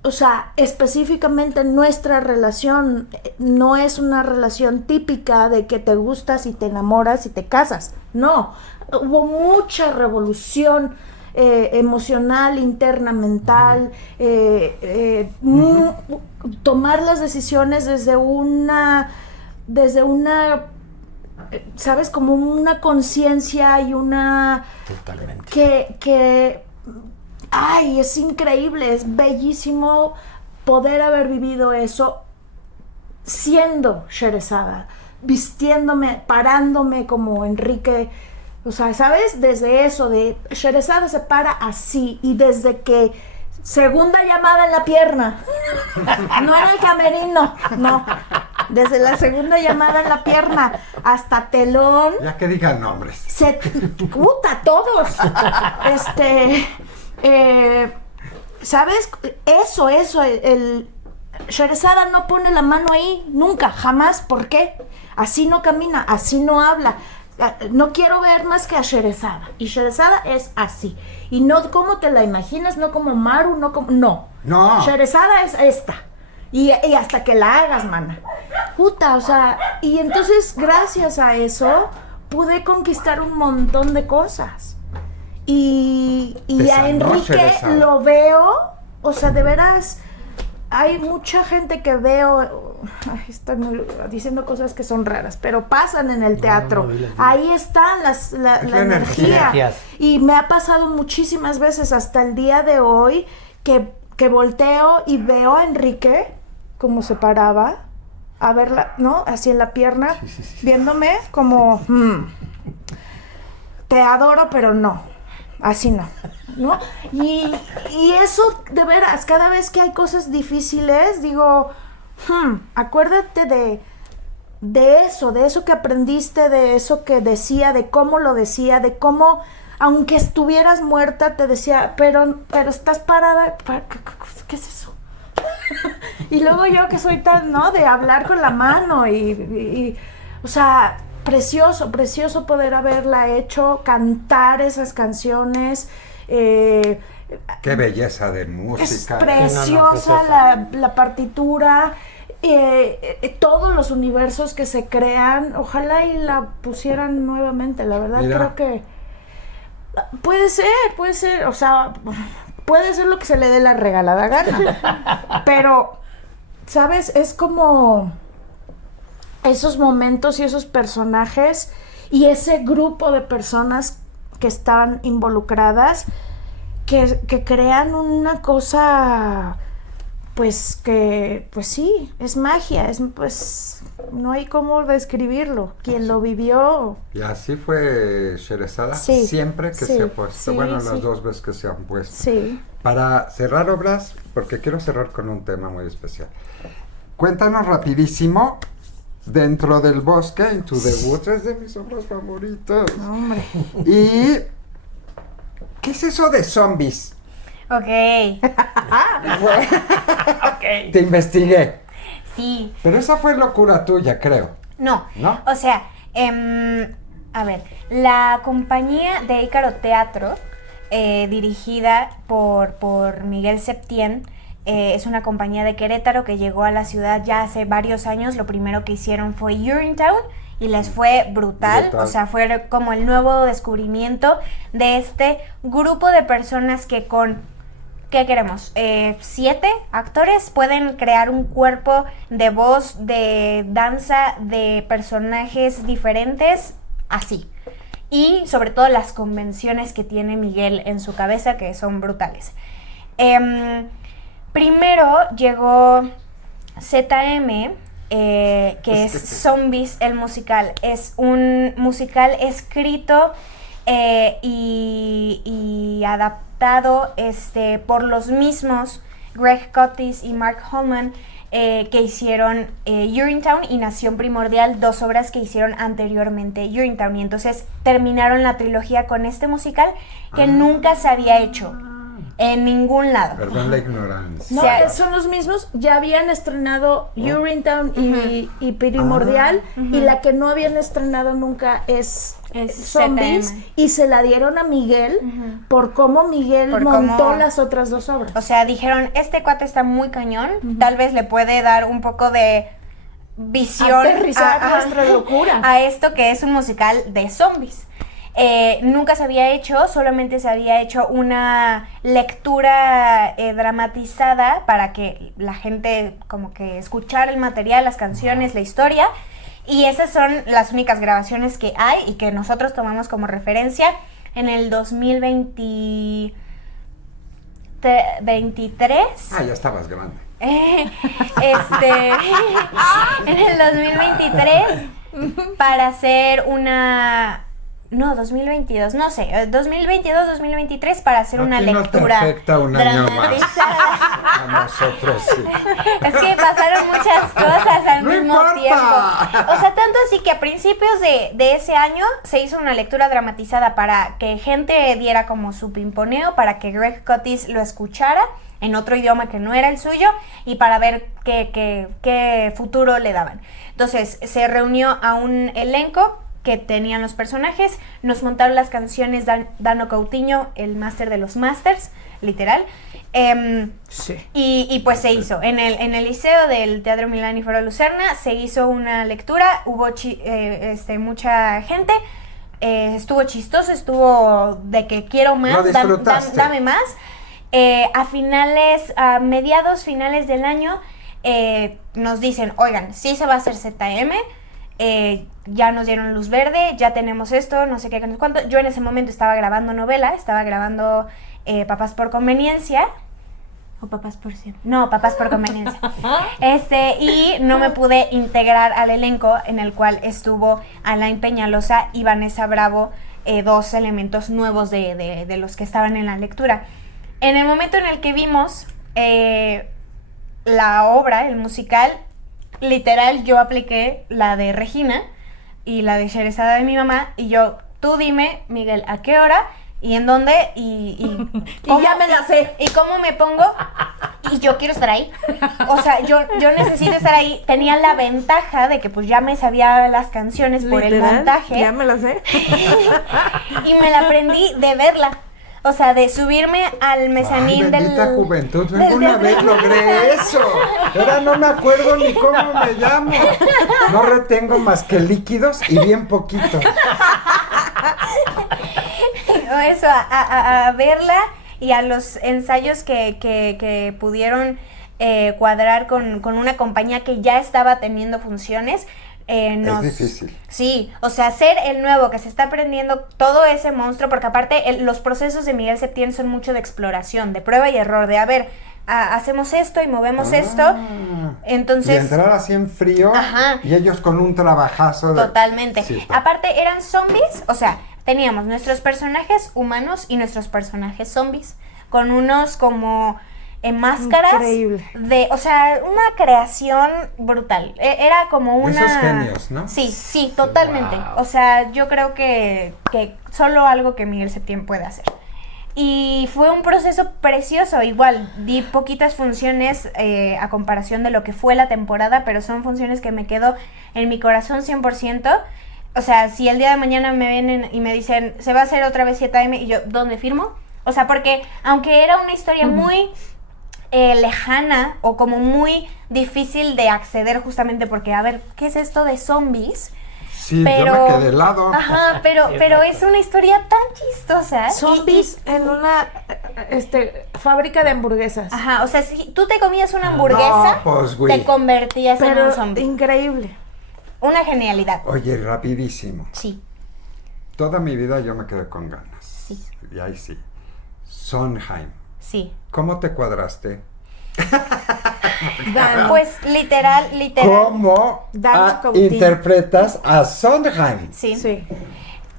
o sea, específicamente nuestra relación no es una relación típica de que te gustas y te enamoras y te casas. No, hubo mucha revolución emocional, interna, mental, tomar las decisiones desde una, ¿sabes? Como una conciencia y una... Totalmente. Que ay, es increíble, es bellísimo poder haber vivido eso siendo Sherezada, vistiéndome, parándome como Enrique, o sea, ¿sabes? Desde eso, de Sherezada se para así y desde que segunda llamada en la pierna, no en el camerino, no, desde la segunda llamada en la pierna hasta telón. Ya que digan nombres. Puta, todos. ¿Sabes? Eso, el Sherezada no pone la mano ahí, nunca, jamás. ¿Por qué? Así no camina, así no habla. No quiero ver más que a Sherezada. Y Sherezada es así. Y no como te la imaginas, no como Maru, no como... No. Sherezada es esta. Y hasta que la hagas, mana. Puta, o sea... Y entonces, gracias a eso, pude conquistar un montón de cosas. Y a Enrique lo veo, o sea, de veras, hay mucha gente que veo, están diciendo cosas que son raras, pero pasan en el teatro, ahí están la energía, y me ha pasado muchísimas veces hasta el día de hoy que volteo y veo a Enrique como se paraba a verla, ¿no? Así en la pierna, viéndome como, te adoro, pero no. Así no, ¿no? Y eso, de veras, cada vez que hay cosas difíciles, digo, acuérdate de eso que aprendiste, de eso que decía, de cómo lo decía, de cómo, aunque estuvieras muerta, te decía, pero estás parada, ¿qué es eso? Y luego yo que soy tan, ¿no? De hablar con la mano y o sea... Precioso poder haberla hecho, cantar esas canciones. Qué belleza de música. Es preciosa la partitura, todos los universos que se crean. Ojalá y la pusieran nuevamente, la verdad. Mira. Creo que puede ser, o sea, puede ser lo que se le dé la regalada gana. Pero, ¿sabes? Es como... esos momentos y esos personajes y ese grupo de personas que están involucradas que crean una cosa pues que pues sí, es magia, pues no hay cómo describirlo. Quien lo vivió. Y así fue Sherezada, siempre que se ha puesto, las dos veces que se han puesto. Sí. Para cerrar obras, porque quiero cerrar con un tema muy especial. Cuéntanos rapidísimo. Dentro del bosque, Into the Woods, es de mis obras favoritas. Hombre. Y... ¿qué es eso de zombies? Ok. Te investigué. Sí. Pero esa fue locura tuya, creo. No. ¿No? O sea, a ver, la compañía de Ícaro Teatro, dirigida por Miguel Septién, es una compañía de Querétaro que llegó a la ciudad ya hace varios años. Lo primero que hicieron fue Urinetown y les fue brutal. O sea, fue como el nuevo descubrimiento de este grupo de personas que ¿qué queremos? 7 actores pueden crear un cuerpo de voz, de danza, de personajes diferentes, así. Y sobre todo las convenciones que tiene Miguel en su cabeza, que son brutales. Primero llegó ZM, que es Zombies, el musical. Es un musical escrito y adaptado por los mismos Greg Curtis y Mark Holman, que hicieron Urinetown y Nación Primordial, 2 obras que hicieron anteriormente Urinetown. Y entonces terminaron la trilogía con este musical que nunca se había hecho en ningún lado. Perdón la ignorancia. No, O sea, son los mismos. Ya habían estrenado Urinetown y Primordial, y la que no habían estrenado nunca es Zombies, ZM. y se la dieron a Miguel por cómo Miguel Por montó cómo- las otras 2 obras. O sea, dijeron, este cuate está muy cañón, tal vez le puede dar un poco de visión Aterrizar nuestra locura. a esto que es un musical de zombies. Nunca se había hecho, solamente se había hecho una lectura dramatizada para que la gente como que escuchara el material, las canciones, la historia. Y esas son las únicas grabaciones que hay y que nosotros tomamos como referencia en el 2023. Ya estabas grande. En el 2023 para hacer una... No, 2022, no sé, 2022-2023 para hacer una Aquí nos lectura afecta un año más. dramatizada. A nosotros sí. Es que pasaron muchas cosas al ¡No mismo importa! tiempo. O sea, tanto así que a principios de ese año se hizo una lectura dramatizada para que gente diera como su pimponeo, para que Greg Curtis lo escuchara en otro idioma que no era el suyo y para ver qué futuro le daban. Entonces, se reunió a un elenco que tenían los personajes, nos montaron las canciones Dano Coutinho, el máster de los masters, literal. Sí. Y pues se hizo. En el liceo del Teatro Milán y Foro Lucerna se hizo una lectura, hubo mucha gente, estuvo chistoso, estuvo de que quiero más, Lo disfrutaste. dame más. A mediados finales del año nos dicen, oigan, sí se va a hacer ZM, ya nos dieron luz verde, ya tenemos esto, no sé qué, no sé cuánto. Yo en ese momento estaba grabando novela, estaba grabando Papás por Conveniencia. ¿O Papás por Siempre? No, Papás por Conveniencia. Y no me pude integrar al elenco en el cual estuvo Alain Peñalosa y Vanessa Bravo, 2 elementos nuevos de los que estaban en la lectura. En el momento en el que vimos la obra, el musical, literal yo apliqué la de Regina y la de Sherezada de mi mamá, y yo, tú dime, Miguel, ¿a qué hora? ¿Y en dónde? Y ya me la sé. ¿Y cómo me pongo? Y yo quiero estar ahí. O sea, yo necesito estar ahí. Tenía la ventaja de que pues ya me sabía las canciones por el Literal, montaje. Ya me la sé. Y me la aprendí de verla. O sea, de subirme al mezanín Bendita del... juventud, del una teatro. vez logré eso. Ahora no me acuerdo ni cómo me llamo. No retengo más que líquidos y bien poquito. Eso, a verla y a los ensayos que pudieron cuadrar con una compañía que ya estaba teniendo funciones. Es difícil. Sí, o sea, ser el nuevo que se está aprendiendo todo ese monstruo, porque aparte los procesos de Miguel Septién son mucho de exploración, de prueba y error, de a ver, hacemos esto y movemos esto, Y entonces... entrar así en frío. Ajá. Y ellos con un trabajazo. Totalmente. Sí, está. Aparte eran zombies, o sea, teníamos nuestros personajes humanos y nuestros personajes zombies, con unos como máscaras Increíble. o sea, una creación brutal. Era como una... Esos genios, ¿no? Sí, totalmente. Wow. O sea, yo creo que solo algo que Miguel Septién puede hacer. Y fue un proceso precioso, igual, di poquitas funciones a comparación de lo que fue la temporada, pero son funciones que me quedo en mi corazón 100%. O sea, si el día de mañana me vienen y me dicen, se va a hacer otra vez 7am, y yo, ¿dónde firmo? O sea, porque aunque era una historia muy lejana o como muy difícil de acceder justamente porque, a ver, ¿qué es esto de zombies? Sí, pero, yo me quedé helado. Ajá, pero es una historia tan chistosa. Zombies en una fábrica de hamburguesas. Ajá, o sea, si tú te comías una hamburguesa, No, pues, güey. te convertías en Pero un zombie. increíble. Una genialidad. Oye, rapidísimo. Sí, Toda mi vida yo me quedé con ganas. sí, Y ahí sí. Sondheim. sí. ¿Cómo te cuadraste? Dan. Pues literal. ¿Cómo Dani Coutinho. interpretas a Sondheim? Sí. Sí.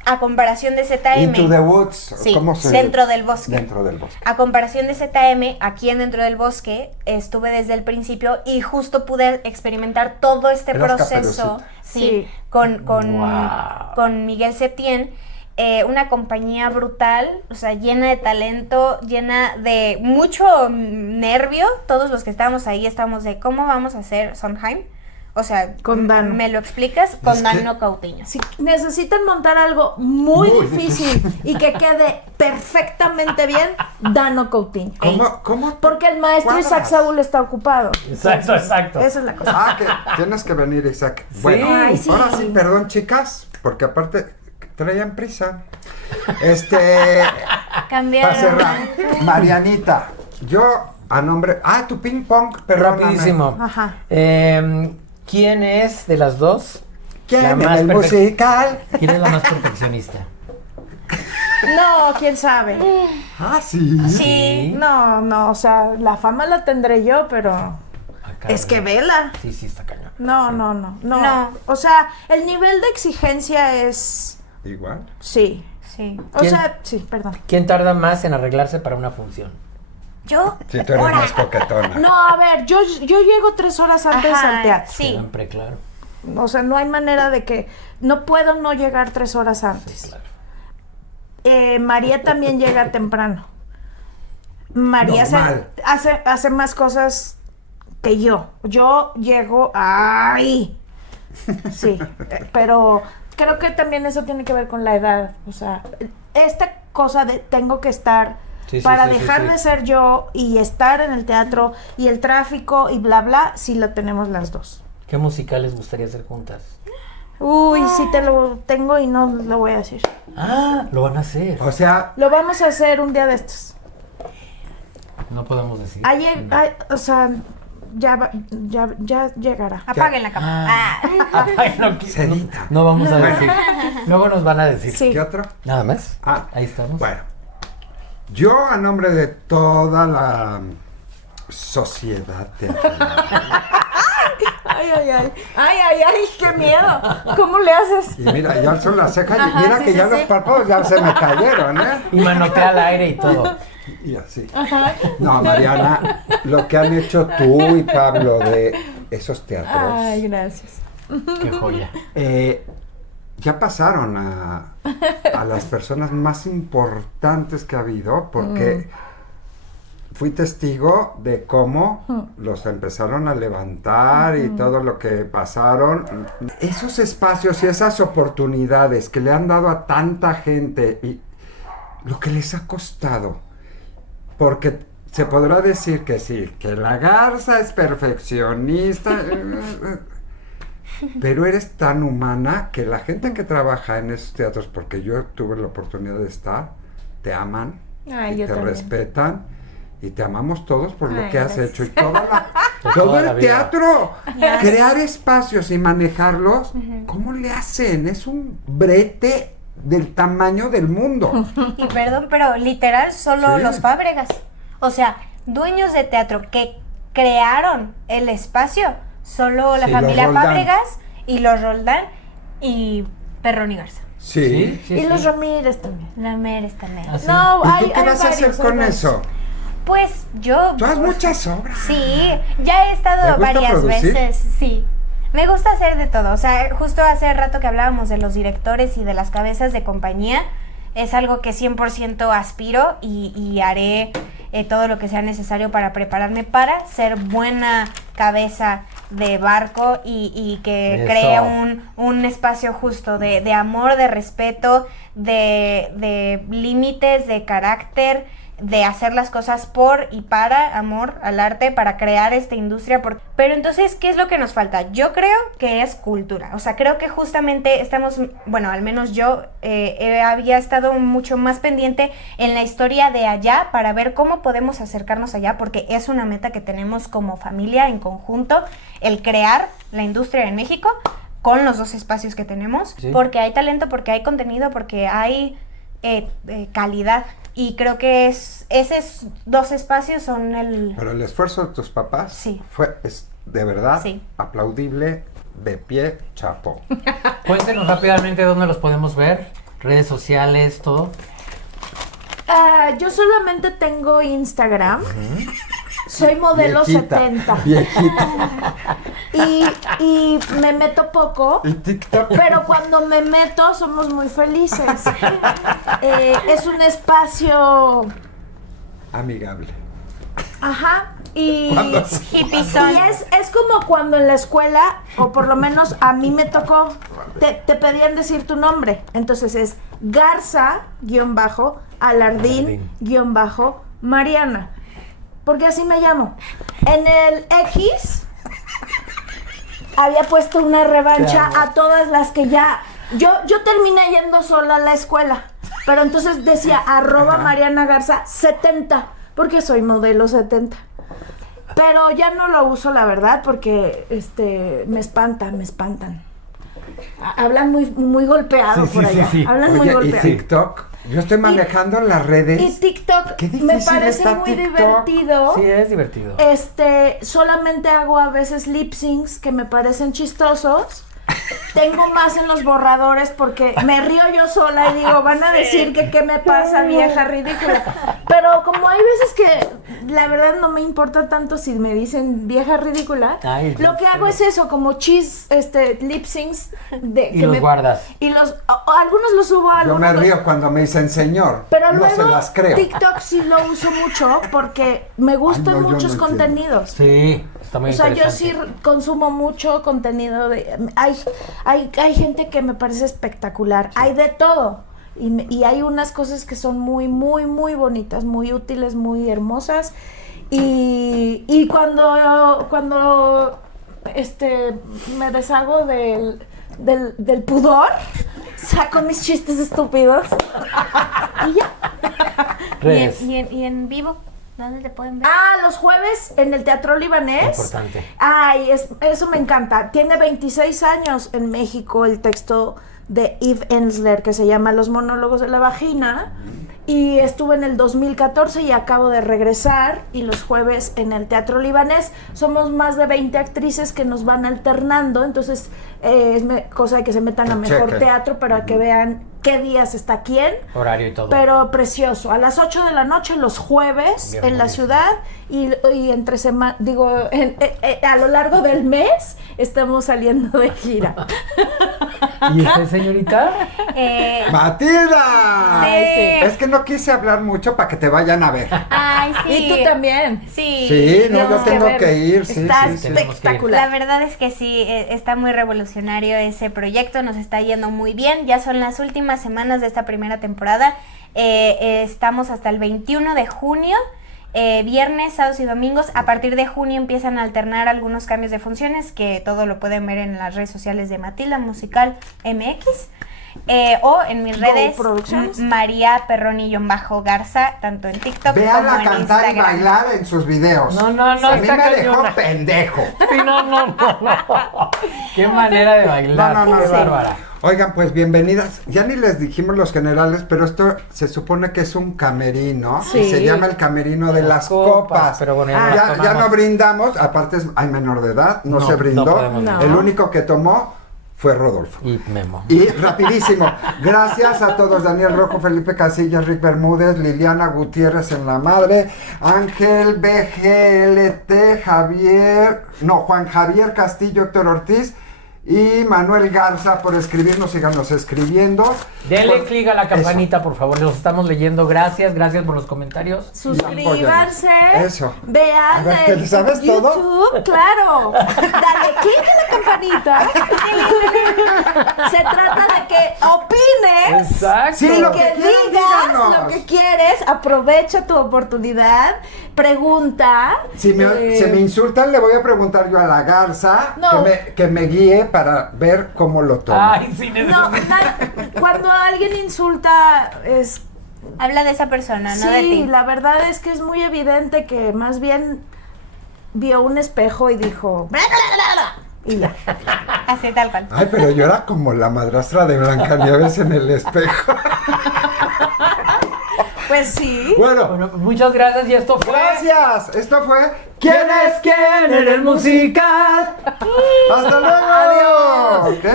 A comparación de ZM. Into the Woods. Sí, ¿Cómo se Dentro del Bosque. Dentro del bosque. A comparación de ZM, aquí en Dentro del Bosque, estuve desde el principio y justo pude experimentar todo este Eras proceso. Caperucita. Sí, Sí. con Wow. con Miguel Septién. Una compañía brutal, o sea, llena de talento, llena de mucho nervio. Todos los que estábamos ahí estamos de cómo vamos a hacer Sondheim. O sea, Con Dano. ¿me lo explicas? Con Es que- Dano Coutinho. Si necesitan montar algo muy Muy difícil y que quede perfectamente bien, Dano Coutinho. ¿Cómo? Porque el maestro cuadras? Isaac Saúl está ocupado. Exacto, exacto. Esa es la cosa. Ah, que tienes que venir, Isaac. Bueno, Ay, sí. ahora sí, perdón, chicas, porque aparte traían prisa. Para Cambiaron. cerrar, Marianita, yo a nombre... Ah, tu ping pong, perdóname. Rapidísimo. Ajá. ¿Quién es de las dos? ¿Quién la en más el musical? ¿Quién es la más perfeccionista? No, quién sabe. Ah, sí. Sí. No, o sea, la fama la tendré yo, pero Acá, es que vela. Sí, está cañón. No. O sea, el nivel de exigencia es... Igual. Sí. Sí. O ¿Quién? sea, sí, perdón. ¿Quién tarda más en arreglarse para una función? ¿Yo? Si tú eres más coquetona. No, a ver, yo llego 3 horas antes Ajá, al teatro. sí. Siempre, claro. O sea, no hay manera de que... No puedo no llegar 3 horas antes. Claro. María también llega temprano. María Normal. hace más cosas que yo. Yo llego... ¡Ay! Sí, pero creo que también eso tiene que ver con la edad. O sea, esta cosa de tengo que estar... Sí, sí, para sí, sí, dejar sí. de ser yo y estar en el teatro y el tráfico y bla, bla, sí lo tenemos las dos. ¿Qué musical les gustaría hacer juntas? Uy, sí te lo tengo y no lo voy a decir. Ah, lo van a hacer. O sea, Lo vamos a hacer un día de estos. No podemos decir. O sea, ya llegará. Apaguen la cámara. Ah. Ay, no, se edita. no vamos a decir. Luego nos van a decir. Sí. ¿Qué otro? Nada más. Ah, Ahí estamos. bueno. Yo, a nombre de toda la sociedad teatral, Ay, qué miedo. ¿Cómo le haces? y mira, ya alzo la ceja y Ajá, mira sí, que sí, ya sí. los párpados ya se me cayeron, ¿eh? Y manotea al aire y todo. Y así. No, Mariana, lo que han hecho tú y Pablo de esos teatros, Ay, gracias. Qué joya. ya pasaron a las personas más importantes que ha habido, porque fui testigo de cómo los empezaron a levantar y todo lo que pasaron. Esos espacios y esas oportunidades que le han dado a tanta gente y lo que les ha costado. Porque se podrá decir que sí, que la Garza es perfeccionista, pero eres tan humana que la gente que trabaja en esos teatros, porque yo tuve la oportunidad de estar, te aman, Ay, y yo te también. respetan y te amamos todos por lo Ay, que has gracias. hecho y todo toda la el vida. teatro, crear espacios y manejarlos, ¿cómo le hacen? Es un brete del tamaño del mundo. Y perdón, pero literal solo Sí. los Fábregas. O sea, dueños de teatro que crearon el espacio, solo la Sí, familia los Roldán. Fábregas y los Roldán y Perrón y Garza. Sí. Y los Ramírez también. La Meres también. Ah, sí. No, ¿Y tú qué vas a hacer varios, hay con varios. eso? Pues yo... Tú has muchas obras. Sí, ya he ¿Te estado gusta varias producir? veces, sí. Me gusta hacer de todo, o sea, justo hace rato que hablábamos de los directores y de las cabezas de compañía, es algo que 100% aspiro y haré todo lo que sea necesario para prepararme para ser buena cabeza de barco y que Eso. cree un espacio justo de amor, de respeto, de límites, de carácter, de hacer las cosas por y para amor al arte, para crear esta industria. Pero entonces, ¿qué es lo que nos falta? Yo creo que es cultura. O sea, creo que justamente estamos, bueno, al menos yo había estado mucho más pendiente en la historia de allá para ver cómo podemos acercarnos allá, porque es una meta que tenemos como familia en conjunto, el crear la industria en México con los dos espacios que tenemos, Sí. porque hay talento, porque hay contenido, porque hay calidad. Y creo que esos dos espacios son el... Pero el esfuerzo de tus papás Sí. es de verdad Sí. aplaudible, de pie, chapo. Cuéntenos rápidamente dónde los podemos ver, redes sociales, todo. Yo solamente tengo Instagram. Soy modelo Viejita, 70. Viejita. Y me meto poco. Y TikTok. Pero cuando me meto somos muy felices. Es un espacio, Amigable. ajá, y Hippies son. y es como cuando en la escuela, o por lo menos a mí me tocó, te pedían decir tu nombre. Entonces es Garza-Alardín-Mariana. Porque así me llamo. En el X había puesto una revancha a todas las que ya... Yo terminé yendo sola a la escuela. Pero entonces decía @Mariana Garza 70. Porque soy modelo 70. Pero ya no lo uso, la verdad, porque me espantan. Hablan muy golpeado por allá. Hablan muy Oye, y golpeado. TikTok. Yo estoy manejando las redes. Y TikTok Qué me difícil parece está muy TikTok. divertido. Sí, es divertido. Solamente hago a veces lip syncs que me parecen chistosos. Tengo más en los borradores porque me río yo sola y digo, van a decir que qué me pasa, vieja ridícula. Pero como hay veces que la verdad no me importa tanto si me dicen vieja ridícula, Ay, lo que hago es eso, como lip syncs Y los guardas. Y algunos los subo a Yo me algunos río cuando me dicen señor. pero no luego se las creo. TikTok sí lo uso mucho porque me gustan Ay, no, yo muchos no entiendo. contenidos. Sí, está muy O sea, yo interesante. sí consumo mucho contenido de... Hay gente que me parece espectacular. Hay de todo. Y hay unas cosas que son muy, muy, muy bonitas, muy útiles, muy hermosas. Y cuando me deshago del pudor, saco mis chistes estúpidos. Y ya. Redes. Y en vivo, ¿dónde te pueden ver? Los jueves en el Teatro Libanés. Importante. Ay, eso me encanta. Tiene 26 años en México el texto de Eve Ensler que se llama Los monólogos de la vagina. Y estuve en el 2014 y acabo de regresar. Y los jueves en el Teatro Libanés somos más de 20 actrices que nos van alternando. Entonces cosa de que se metan a mejor Chequen. teatro para que vean qué días está quién. Horario y todo. Pero precioso. A las 8 de la noche los jueves Bien, en la bonito. ciudad y entre semana, a lo largo del mes estamos saliendo de gira. ¿Y usted, señorita? ¡Matilda! Sí. Es que no quise hablar mucho para que te vayan a ver. Ay, sí. Y tú también. Sí. Sí, no, yo Tenemos que tengo ver. que ir. Sí, Está sí, sí. Tenemos que ir. espectacular. La verdad es que sí, está muy revolucionario ese proyecto, nos está yendo muy bien, ya son las últimas semanas de esta primera temporada, estamos hasta el 21 de junio, viernes, sábados y domingos. A partir de junio empiezan a alternar algunos cambios de funciones, que todo lo pueden ver en las redes sociales de Matilda Musical MX. O en mis Go redes, Productions. María Perroni-Garza, tanto en TikTok Véala como en cantar y Instagram. bailar en sus videos. No, A mí está me dejó cañona. pendejo. Sí, no. Qué manera de bailar. No. Qué bárbara. Oigan, pues bienvenidas. Ya ni les dijimos los generales, pero esto se supone que es un camerino. Sí. Y se llama el camerino de las copas. Pero bueno, ya no las ya tomamos. no brindamos. Aparte, hay menor de edad. No No, se brindó. no podemos No. El único que tomó fue Rodolfo. Y Memo. Y rapidísimo, gracias a todos, Daniel Rojo, Felipe Casillas, Rick Bermúdez, Liliana Gutiérrez en la madre, Ángel BGLT, Juan Javier Castillo, Héctor Ortiz Y Manuel Garza por escribirnos, síganos escribiendo. Denle clic a la campanita, por favor, los estamos leyendo. Gracias por los comentarios. Suscríbanse. Eso. Vean A ver, ¿te en sabes YouTube, todo? claro. Dale clic a la campanita. Se trata de que opines. Exacto. Sí, Y lo que que quieran, digas díganos. lo que quieres, aprovecha tu oportunidad, pregunta. Si me insultan, le voy a preguntar yo a la Garza No. que me guíe para ver cómo lo toma. Ay, sí, No, cuando alguien insulta es... Habla de esa persona, no de Sí, ti. la verdad es que es muy evidente que más bien vio un espejo y dijo... "Bla, bla, bla, bla", y ya. Así, tal cual. Ay, pero yo era como la madrastra de Blancanieves en el espejo. Pues sí. Bueno, Bueno, muchas gracias y esto fue... gracias. Esto fue ¿Quién es quién en el musical? ¡Hasta luego! Adiós. ¿Qué?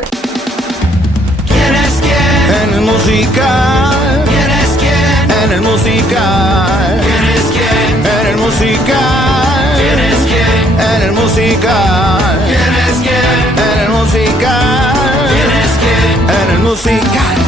¿Quién es quién? En el musical. ¿Quién es quién? En el musical. ¿Quién es quién? En el musical. ¿Quién es quién? En el musical. ¿Quién es quién? En el musical. ¿Quién es quién? En el musical.